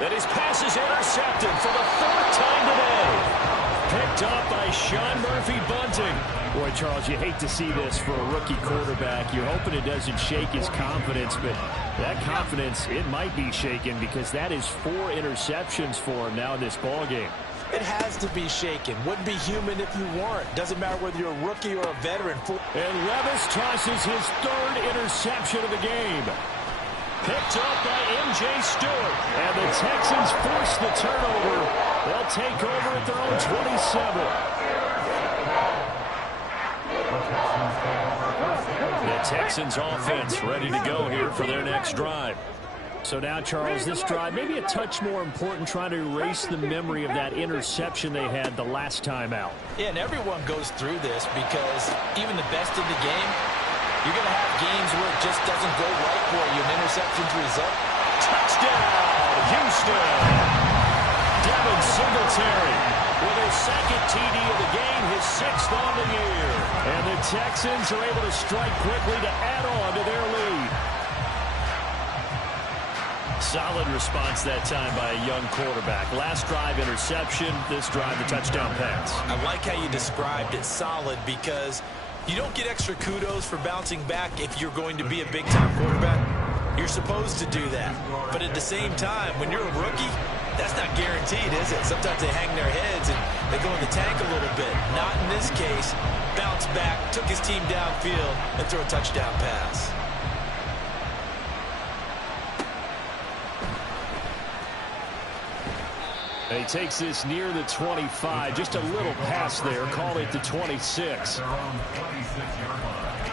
Then his pass is intercepted for the 4th time today. Picked up by Sean Murphy-Bunting. Boy, Charles, you hate to see this for a rookie quarterback. You're hoping it doesn't shake his confidence, but that confidence, it might be shaken because that is 4 interceptions for him now in this ballgame. It has to be shaken. Wouldn't be human if you weren't. Doesn't matter whether you're a rookie or a veteran. And Levis tosses his 3rd interception of the game. Picked up by M.J. Stewart. And the Texans force the turnover. They'll take over at their own 27. The Texans offense ready to go here for their next drive. So now, Charles, this drive maybe a touch more important, trying to erase the memory of that interception they had the last time out. Yeah, and everyone goes through this because even the best in the game, you're going to have games where it just doesn't go right for you. An interception's result. Touchdown, Houston. Devin Singletary with his 2nd TD of the game, his 6th on the year. And the Texans are able to strike quickly to add on to their lead. Solid response that time by a young quarterback. Last drive, interception. This drive, the touchdown pass. I like how you described it, solid, because you don't get extra kudos for bouncing back if you're going to be a big-time quarterback. You're supposed to do that. But at the same time, when you're a rookie, that's not guaranteed, is it? Sometimes they hang their heads and they go in the tank a little bit. Not in this case. Bounce back, took his team downfield, and threw a touchdown pass. And he takes this near the 25. Just a little pass there. Call it the 26. Their own 26-yard line.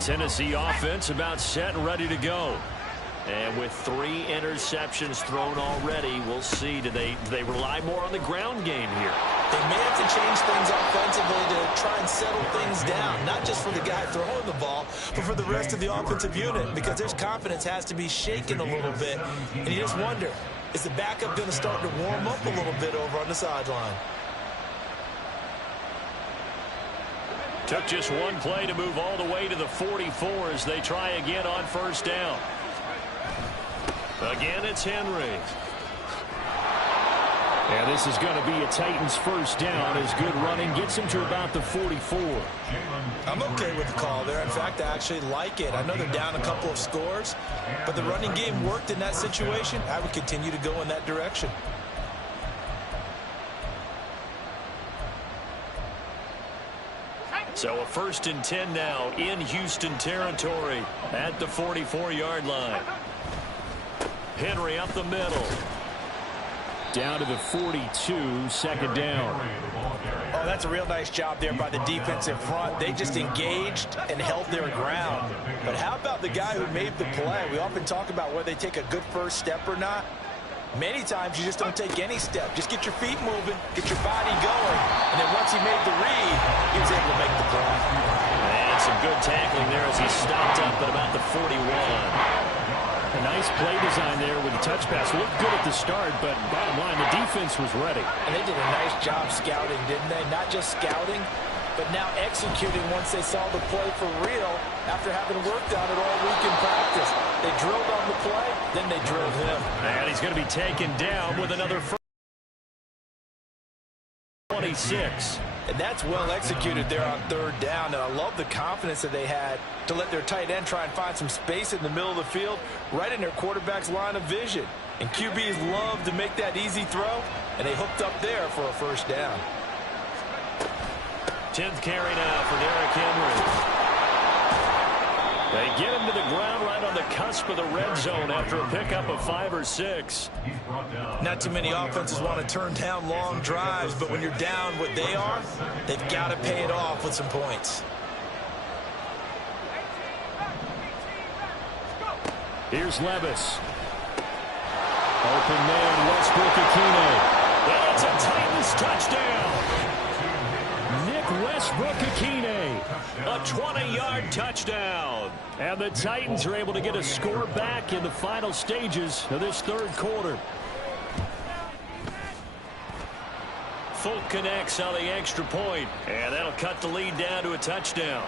Tennessee offense about set and ready to go. And with 3 interceptions thrown already, we'll see. Do they rely more on the ground game here? They may have to change things offensively to try and settle things down, not just for the guy throwing the ball, but for the rest of the offensive unit, because their confidence has to be shaken a little bit. And you just wonder, is the backup going to start to warm up a little bit over on the sideline? Took just one play to move all the way to the 44 as they try again on 1st down. Again, it's Henry. And this is going to be a Titans first down as good running gets him to about the 44. I'm okay with the call there. In fact, I actually like it. I know they're down a couple of scores, but the running game worked in that situation. I would continue to go in that direction. So a 1st and 10 now in Houston territory at the 44-yard line. Henry up the middle. Down to the 42, 2nd down. Oh, that's a real nice job there by the defensive front. They just engaged and held their ground. But how about the guy who made the play? We often talk about whether they take a good first step or not. Many times you just don't take any step. Just get your feet moving, get your body going, and then once he made the read, he was able to make the play. And some good tackling there as he stopped up at about the 41. A nice play design there with the touch pass. Looked good at the start, but bottom line, the defense was ready. And they did a nice job scouting, didn't they? Not just scouting, but now executing once they saw the play for real after having worked on it all week in practice. They drilled on the play, then they drilled him. And he's going to be taken down with another 26. And that's well executed there on 3rd down. And I love the confidence that they had to let their tight end try and find some space in the middle of the field, right in their quarterback's line of vision. And QBs love to make that easy throw, and they hooked up there for a 1st down. 10th carry now for Derrick Henry. They get him to the ground right on the cusp of the red zone after a pickup of 5 or 6. Not too many offenses want to turn down long drives, but when you're down what they are, they've got to pay it off with some points. Here's Levis. Open man, Westbrook-Ikhine. And it's a Titans touchdown. Nick Westbrook-Ikhine, a 20-yard touchdown. And the Titans are able to get a score back in the final stages of this 3rd quarter. Folk connects on the extra point, and that'll cut the lead down to a touchdown.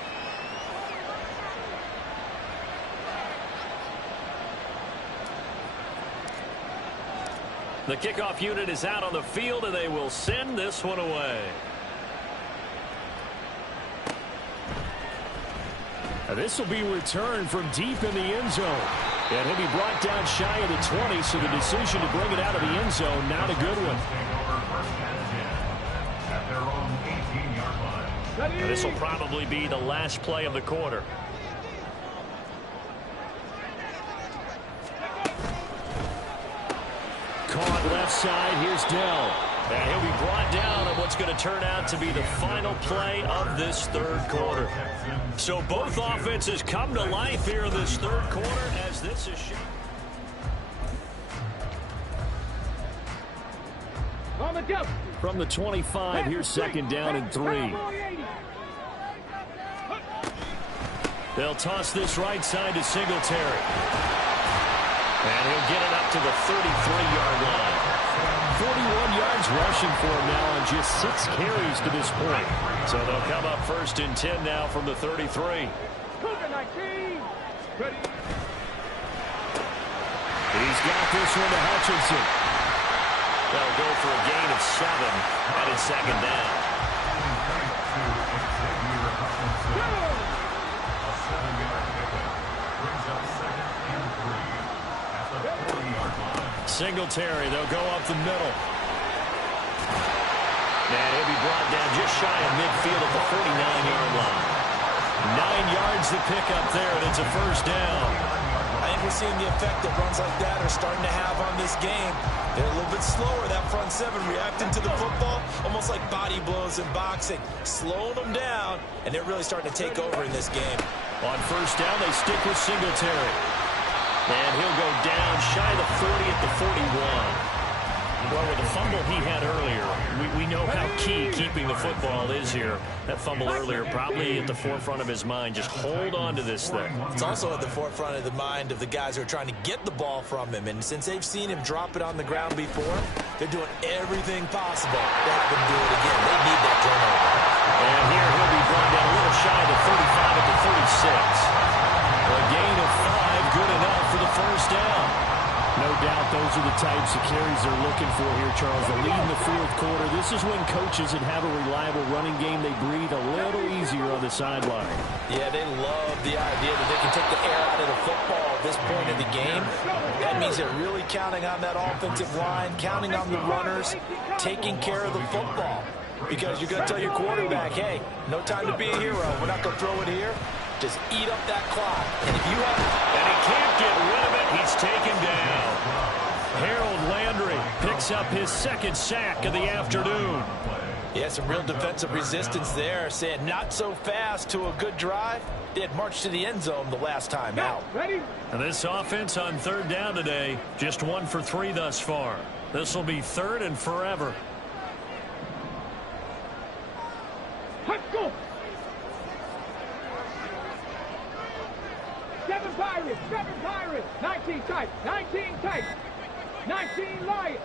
The kickoff unit is out on the field, and they will send this one away. This will be returned from deep in the end zone. And he'll be brought down shy of the 20, so the decision to bring it out of the end zone, not a good one. And this will probably be the last play of the quarter. Caught left side. Here's Dell. And he'll be brought down on what's going to turn out to be the final play of this 3rd quarter. So both offenses come to life here in this 3rd quarter as this is shown. From the 25, here's 2nd down and 3. They'll toss this right side to Singletary. And he'll get it up to the 33-yard line. 41 yards rushing for him now on just 6 carries to this point. So they'll come up 1st and 10 now from the 33. He's got this one to Hutchinson. They'll go for a gain of 7, and it's 2nd down. Singletary, they'll go up the middle. And he'll be brought down just shy of midfield at the 49-yard line. 9 yards to pick up there, and it's a 1st down. I think we're seeing the effect that runs like that are starting to have on this game. They're a little bit slower, that front 7, reacting to the football, almost like body blows in boxing. Slowing them down, and they're really starting to take over in this game. On 1st down, they stick with Singletary. And he'll go down shy of the 40 at the 41. Well, with the fumble he had earlier, we know how key keeping the football is here. That fumble earlier probably at the forefront of his mind. Just hold on to this thing. It's also at the forefront of the mind of the guys who are trying to get the ball from him. And since they've seen him drop it on the ground before, they're doing everything possible to have him do it again. They need that turnover. And here he'll be brought down a little shy of the 35 at the 36. A gain of 5, good enough for the 1st down. No doubt those are the types of carries they're looking for here, Charles. The lead in the fourth quarter. This is when coaches that have a reliable running game, they breathe a little easier on the sideline. Yeah, they love the idea that they can take the air out of the football at this point in the game. That means they're really counting on that offensive line, counting on the runners, taking care of the football. Because you're going to tell your quarterback, hey, no time to be a hero. We're not going to throw it here. Just eat up that clock. And if you have... And he can't get rid of it. He's taken down. Harold Landry picks up his second sack of the afternoon. Yeah, some real defensive resistance there, saying not so fast to a good drive. They had marched to the end zone the last time out. Ready? And this offense on third down today, just 1 for 3 thus far. This will be third and forever. Let's go. 7 Pirates, 7 Pirates. 19 tight, 19 tight. 19 Lions.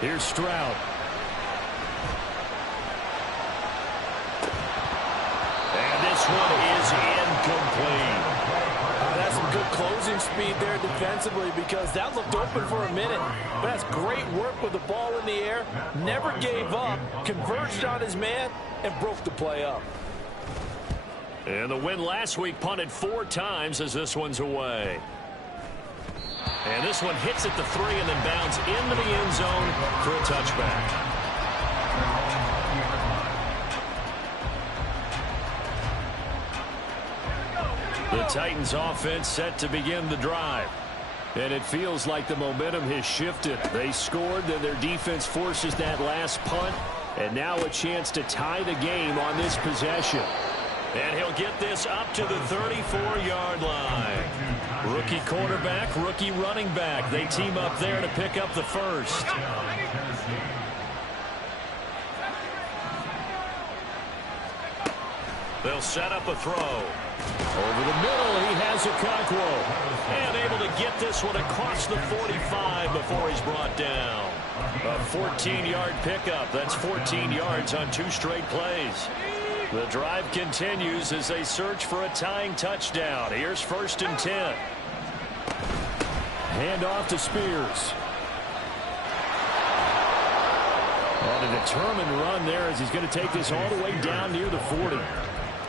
Here's Stroud. And this one is incomplete. That's some good closing speed there defensively, because that looked open for a minute. But that's great work with the ball in the air. Never gave up, converged on his man, and broke the play up. And the win last week punted 4 times as this one's away. And this one hits at the 3 and then bounds into the end zone for a touchback. The Titans offense set to begin the drive. And it feels like the momentum has shifted. They scored, then their defense forces that last punt. And now a chance to tie the game on this possession. And he'll get this up to the 34-yard line. Rookie quarterback, rookie running back. They team up there to pick up the first. They'll set up a throw. Over the middle, he has Okonkwo. And able to get this one across the 45 before he's brought down. A 14-yard pickup. That's 14 yards on 2 straight plays. The drive continues as they search for a tying touchdown. Here's 1st and 10. Hand off to Spears. On a determined run there as he's going to take this all the way down near the 40.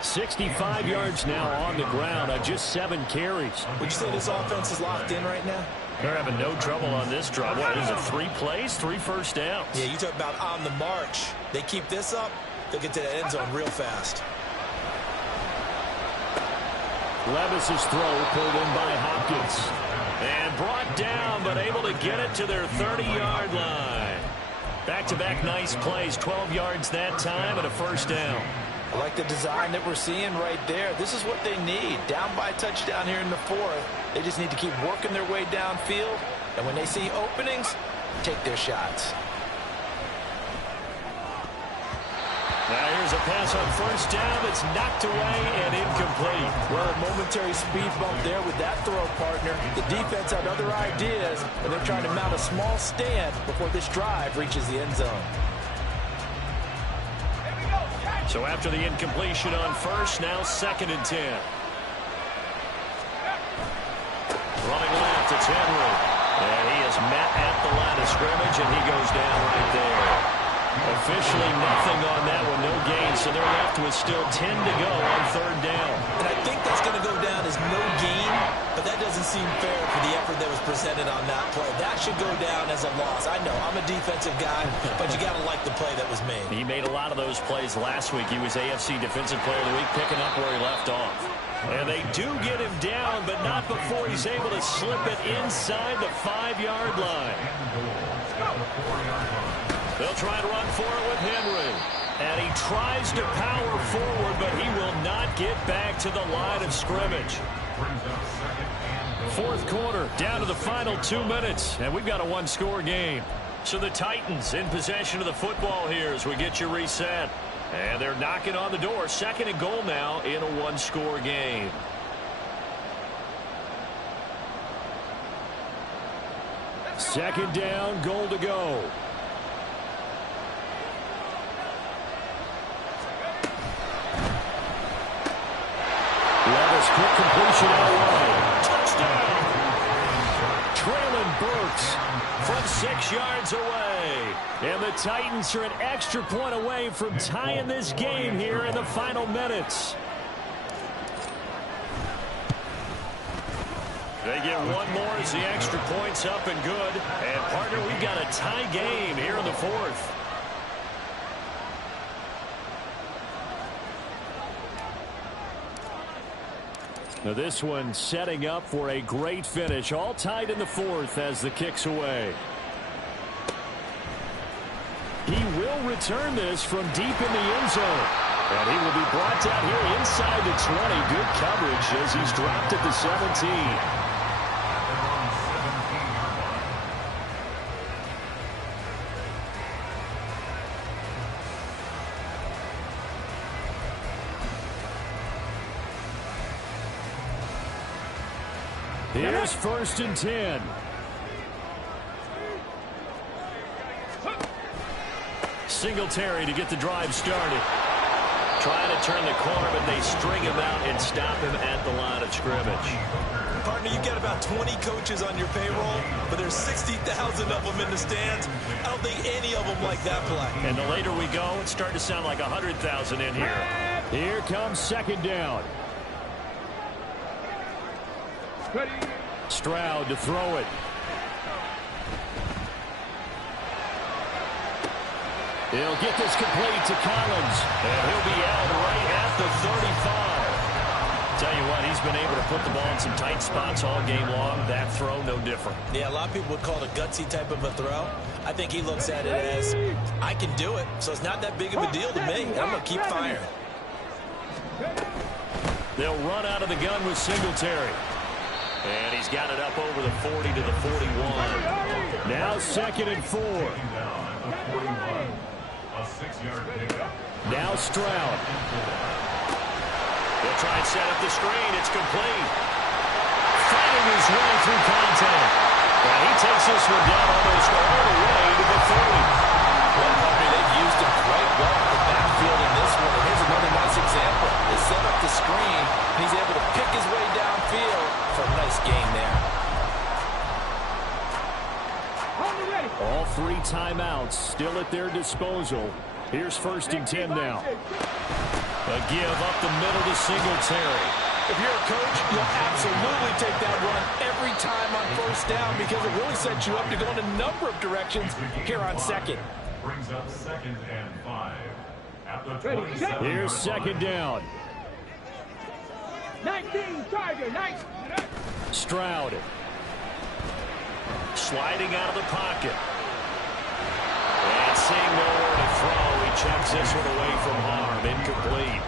65 yards now on the ground on just 7 carries. Would you say this offense is locked in right now? They're having no trouble on this drive. What is it, 3 plays, 3 first downs? Yeah, you talk about on the march. They keep this up, they'll get to the end zone real fast. Levis's throw pulled in by Hopkins. And brought down, but able to get it to their 30-yard line. Back-to-back nice plays, 12 yards that time and a first down. I like the design that we're seeing right there. This is what they need. Down by a touchdown here in the 4th. They just need to keep working their way downfield. And when they see openings, take their shots. Now here's a pass on first down that's knocked away and incomplete. Well, a momentary speed bump there with that throw partner. The defense had other ideas, and they're trying to mount a small stand before this drive reaches the end zone. So after the incompletion on first, now 2nd and 10. Running left, it's Henry. And he is met at the line of scrimmage, and he goes down right there. Officially nothing on that one, no gain, so they're left with still 10 to go on 3rd down. And I think that's going to go down as no gain, but that doesn't seem fair for the effort that was presented on that play. That should go down as a loss. I know, I'm a defensive guy, but you got to like the play that was made. He made a lot of those plays last week. He was AFC Defensive Player of the Week, picking up where he left off. And they do get him down, but not before he's able to slip it inside the 5-yard line. They'll try to run for it with Henry. And he tries to power forward, but he will not get back to the line of scrimmage. 4th quarter, down to the final 2 minutes, and we've got a 1-score game. So the Titans in possession of the football here as we get you reset. And they're knocking on the door. 2nd and goal now in a 1-score game. Second down, goal to go. Levis, quick completion out wide. Touchdown! Traylon Burks from 6 yards away. And the Titans are an extra point away from tying this game here in the final minutes. They get one more as the extra point's up and good. And, partner, we've got a tie game here in the fourth. Now this one setting up for a great finish. All tied in the fourth as the kick's away. He will return this from deep in the end zone. And he will be brought down here inside the 20. Good coverage as he's dropped at the 17. Here's 1st and 10. Singletary to get the drive started. Trying to turn the corner, but they string him out and stop him at the line of scrimmage. Partner, you've got about 20 coaches on your payroll, but there's 60,000 of them in the stands. I don't think any of them like that play. And the later we go, it's starting to sound like 100,000 in here. Here comes 2nd down. Stroud to throw it. He'll get this complete to Collins. And he'll be out right at the 35. Tell you what, he's been able to put the ball in some tight spots all game long. That throw, no different. Yeah, a lot of people would call it a gutsy type of a throw. I think he looks at it as, I can do it, so it's not that big of a deal to me. I'm going to keep firing. They'll run out of the gun with Singletary. And he's got it up over the 40 to the 41. Now 2nd and 4. Now Stroud. They'll try and set up the screen. It's complete. Fighting his way through contact. And he takes this one down almost all the way to the 30. Well, Harvey, they've used him quite well in the backfield in this one. And here's another nice example. They set up the screen, and he's able to pick his way downfield for a nice gain there. All 3 timeouts still at their disposal. Here's 1st and 10 now. A give up the middle to Singletary. If you're a coach, you'll absolutely take that run every time on 1st down because it really sets you up to go in a number of directions here on 2nd. Brings up 2nd and 5. At the 27. Here's 2nd down. 19, Tiger, 19. Stroud. Sliding out of the pocket. And seeing nowhere to throw, he checks this one away from harm. Incomplete.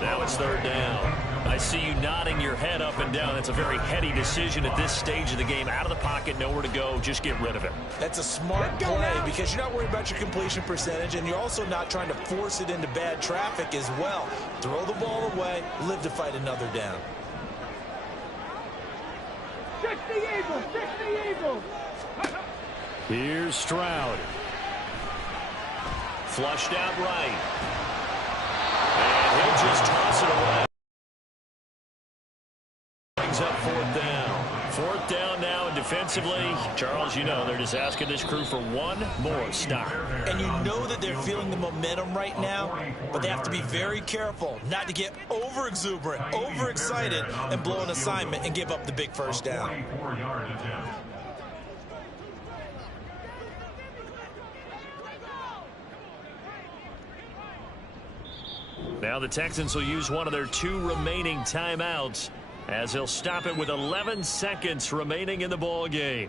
Now it's 3rd down. I see you nodding your head up and down. That's a very heady decision at this stage of the game. Out of the pocket, nowhere to go. Just get rid of it. That's a smart play because you're not worried about your completion percentage, and you're also not trying to force it into bad traffic as well. Throw the ball away, live to fight another down. 60 Eagles, 60 Eagles. Here's Stroud. Flushed out right. And he'll just toss it away. Brings up 4th down. 4th down now, and defensively, Charles, you know, they're just asking this crew for one more stop. And you know that they're feeling the momentum right now, but they have to be very careful not to get over-exuberant, over-excited, and blow an assignment and give up the big 1st down. Now the Texans will use one of their 2 remaining timeouts as they'll stop it with 11 seconds remaining in the ball game.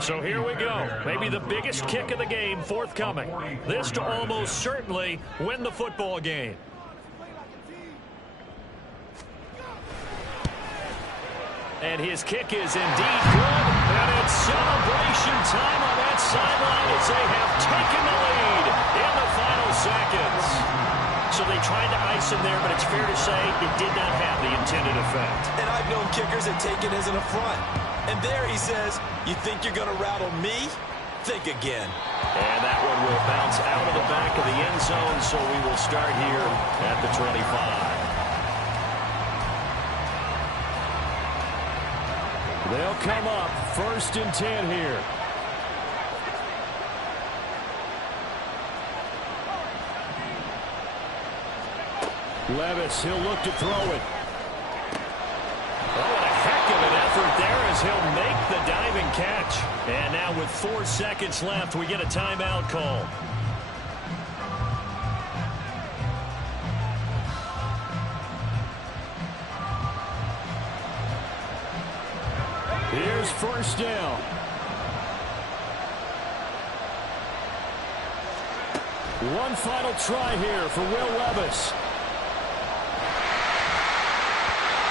So here we go. Maybe the biggest kick of the game forthcoming. This to almost certainly win the football game. And his kick is indeed good. And it's celebration time on that sideline as they have taken the lead in the final seconds. So they tried to ice him there, but it's fair to say it did not have the intended effect. And I've known kickers that take it as an affront. And there he says, you think you're going to rattle me? Think again. And that one will bounce out of the back of the end zone, so we will start here at the 25. They'll come up 1st and 10 here. Levis, he'll look to throw it. Oh, what a heck of an effort there as he'll make the diving catch. And now with 4 seconds left, we get a timeout call. Here's 1st down. One final try here for Will Levis.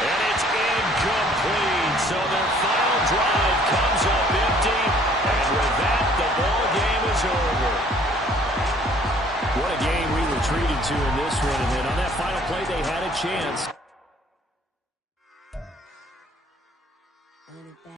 And it's incomplete. So their final drive comes up empty. And with that, the ball game is over. What a game we were treated to in this one. And then on that final play, they had a chance.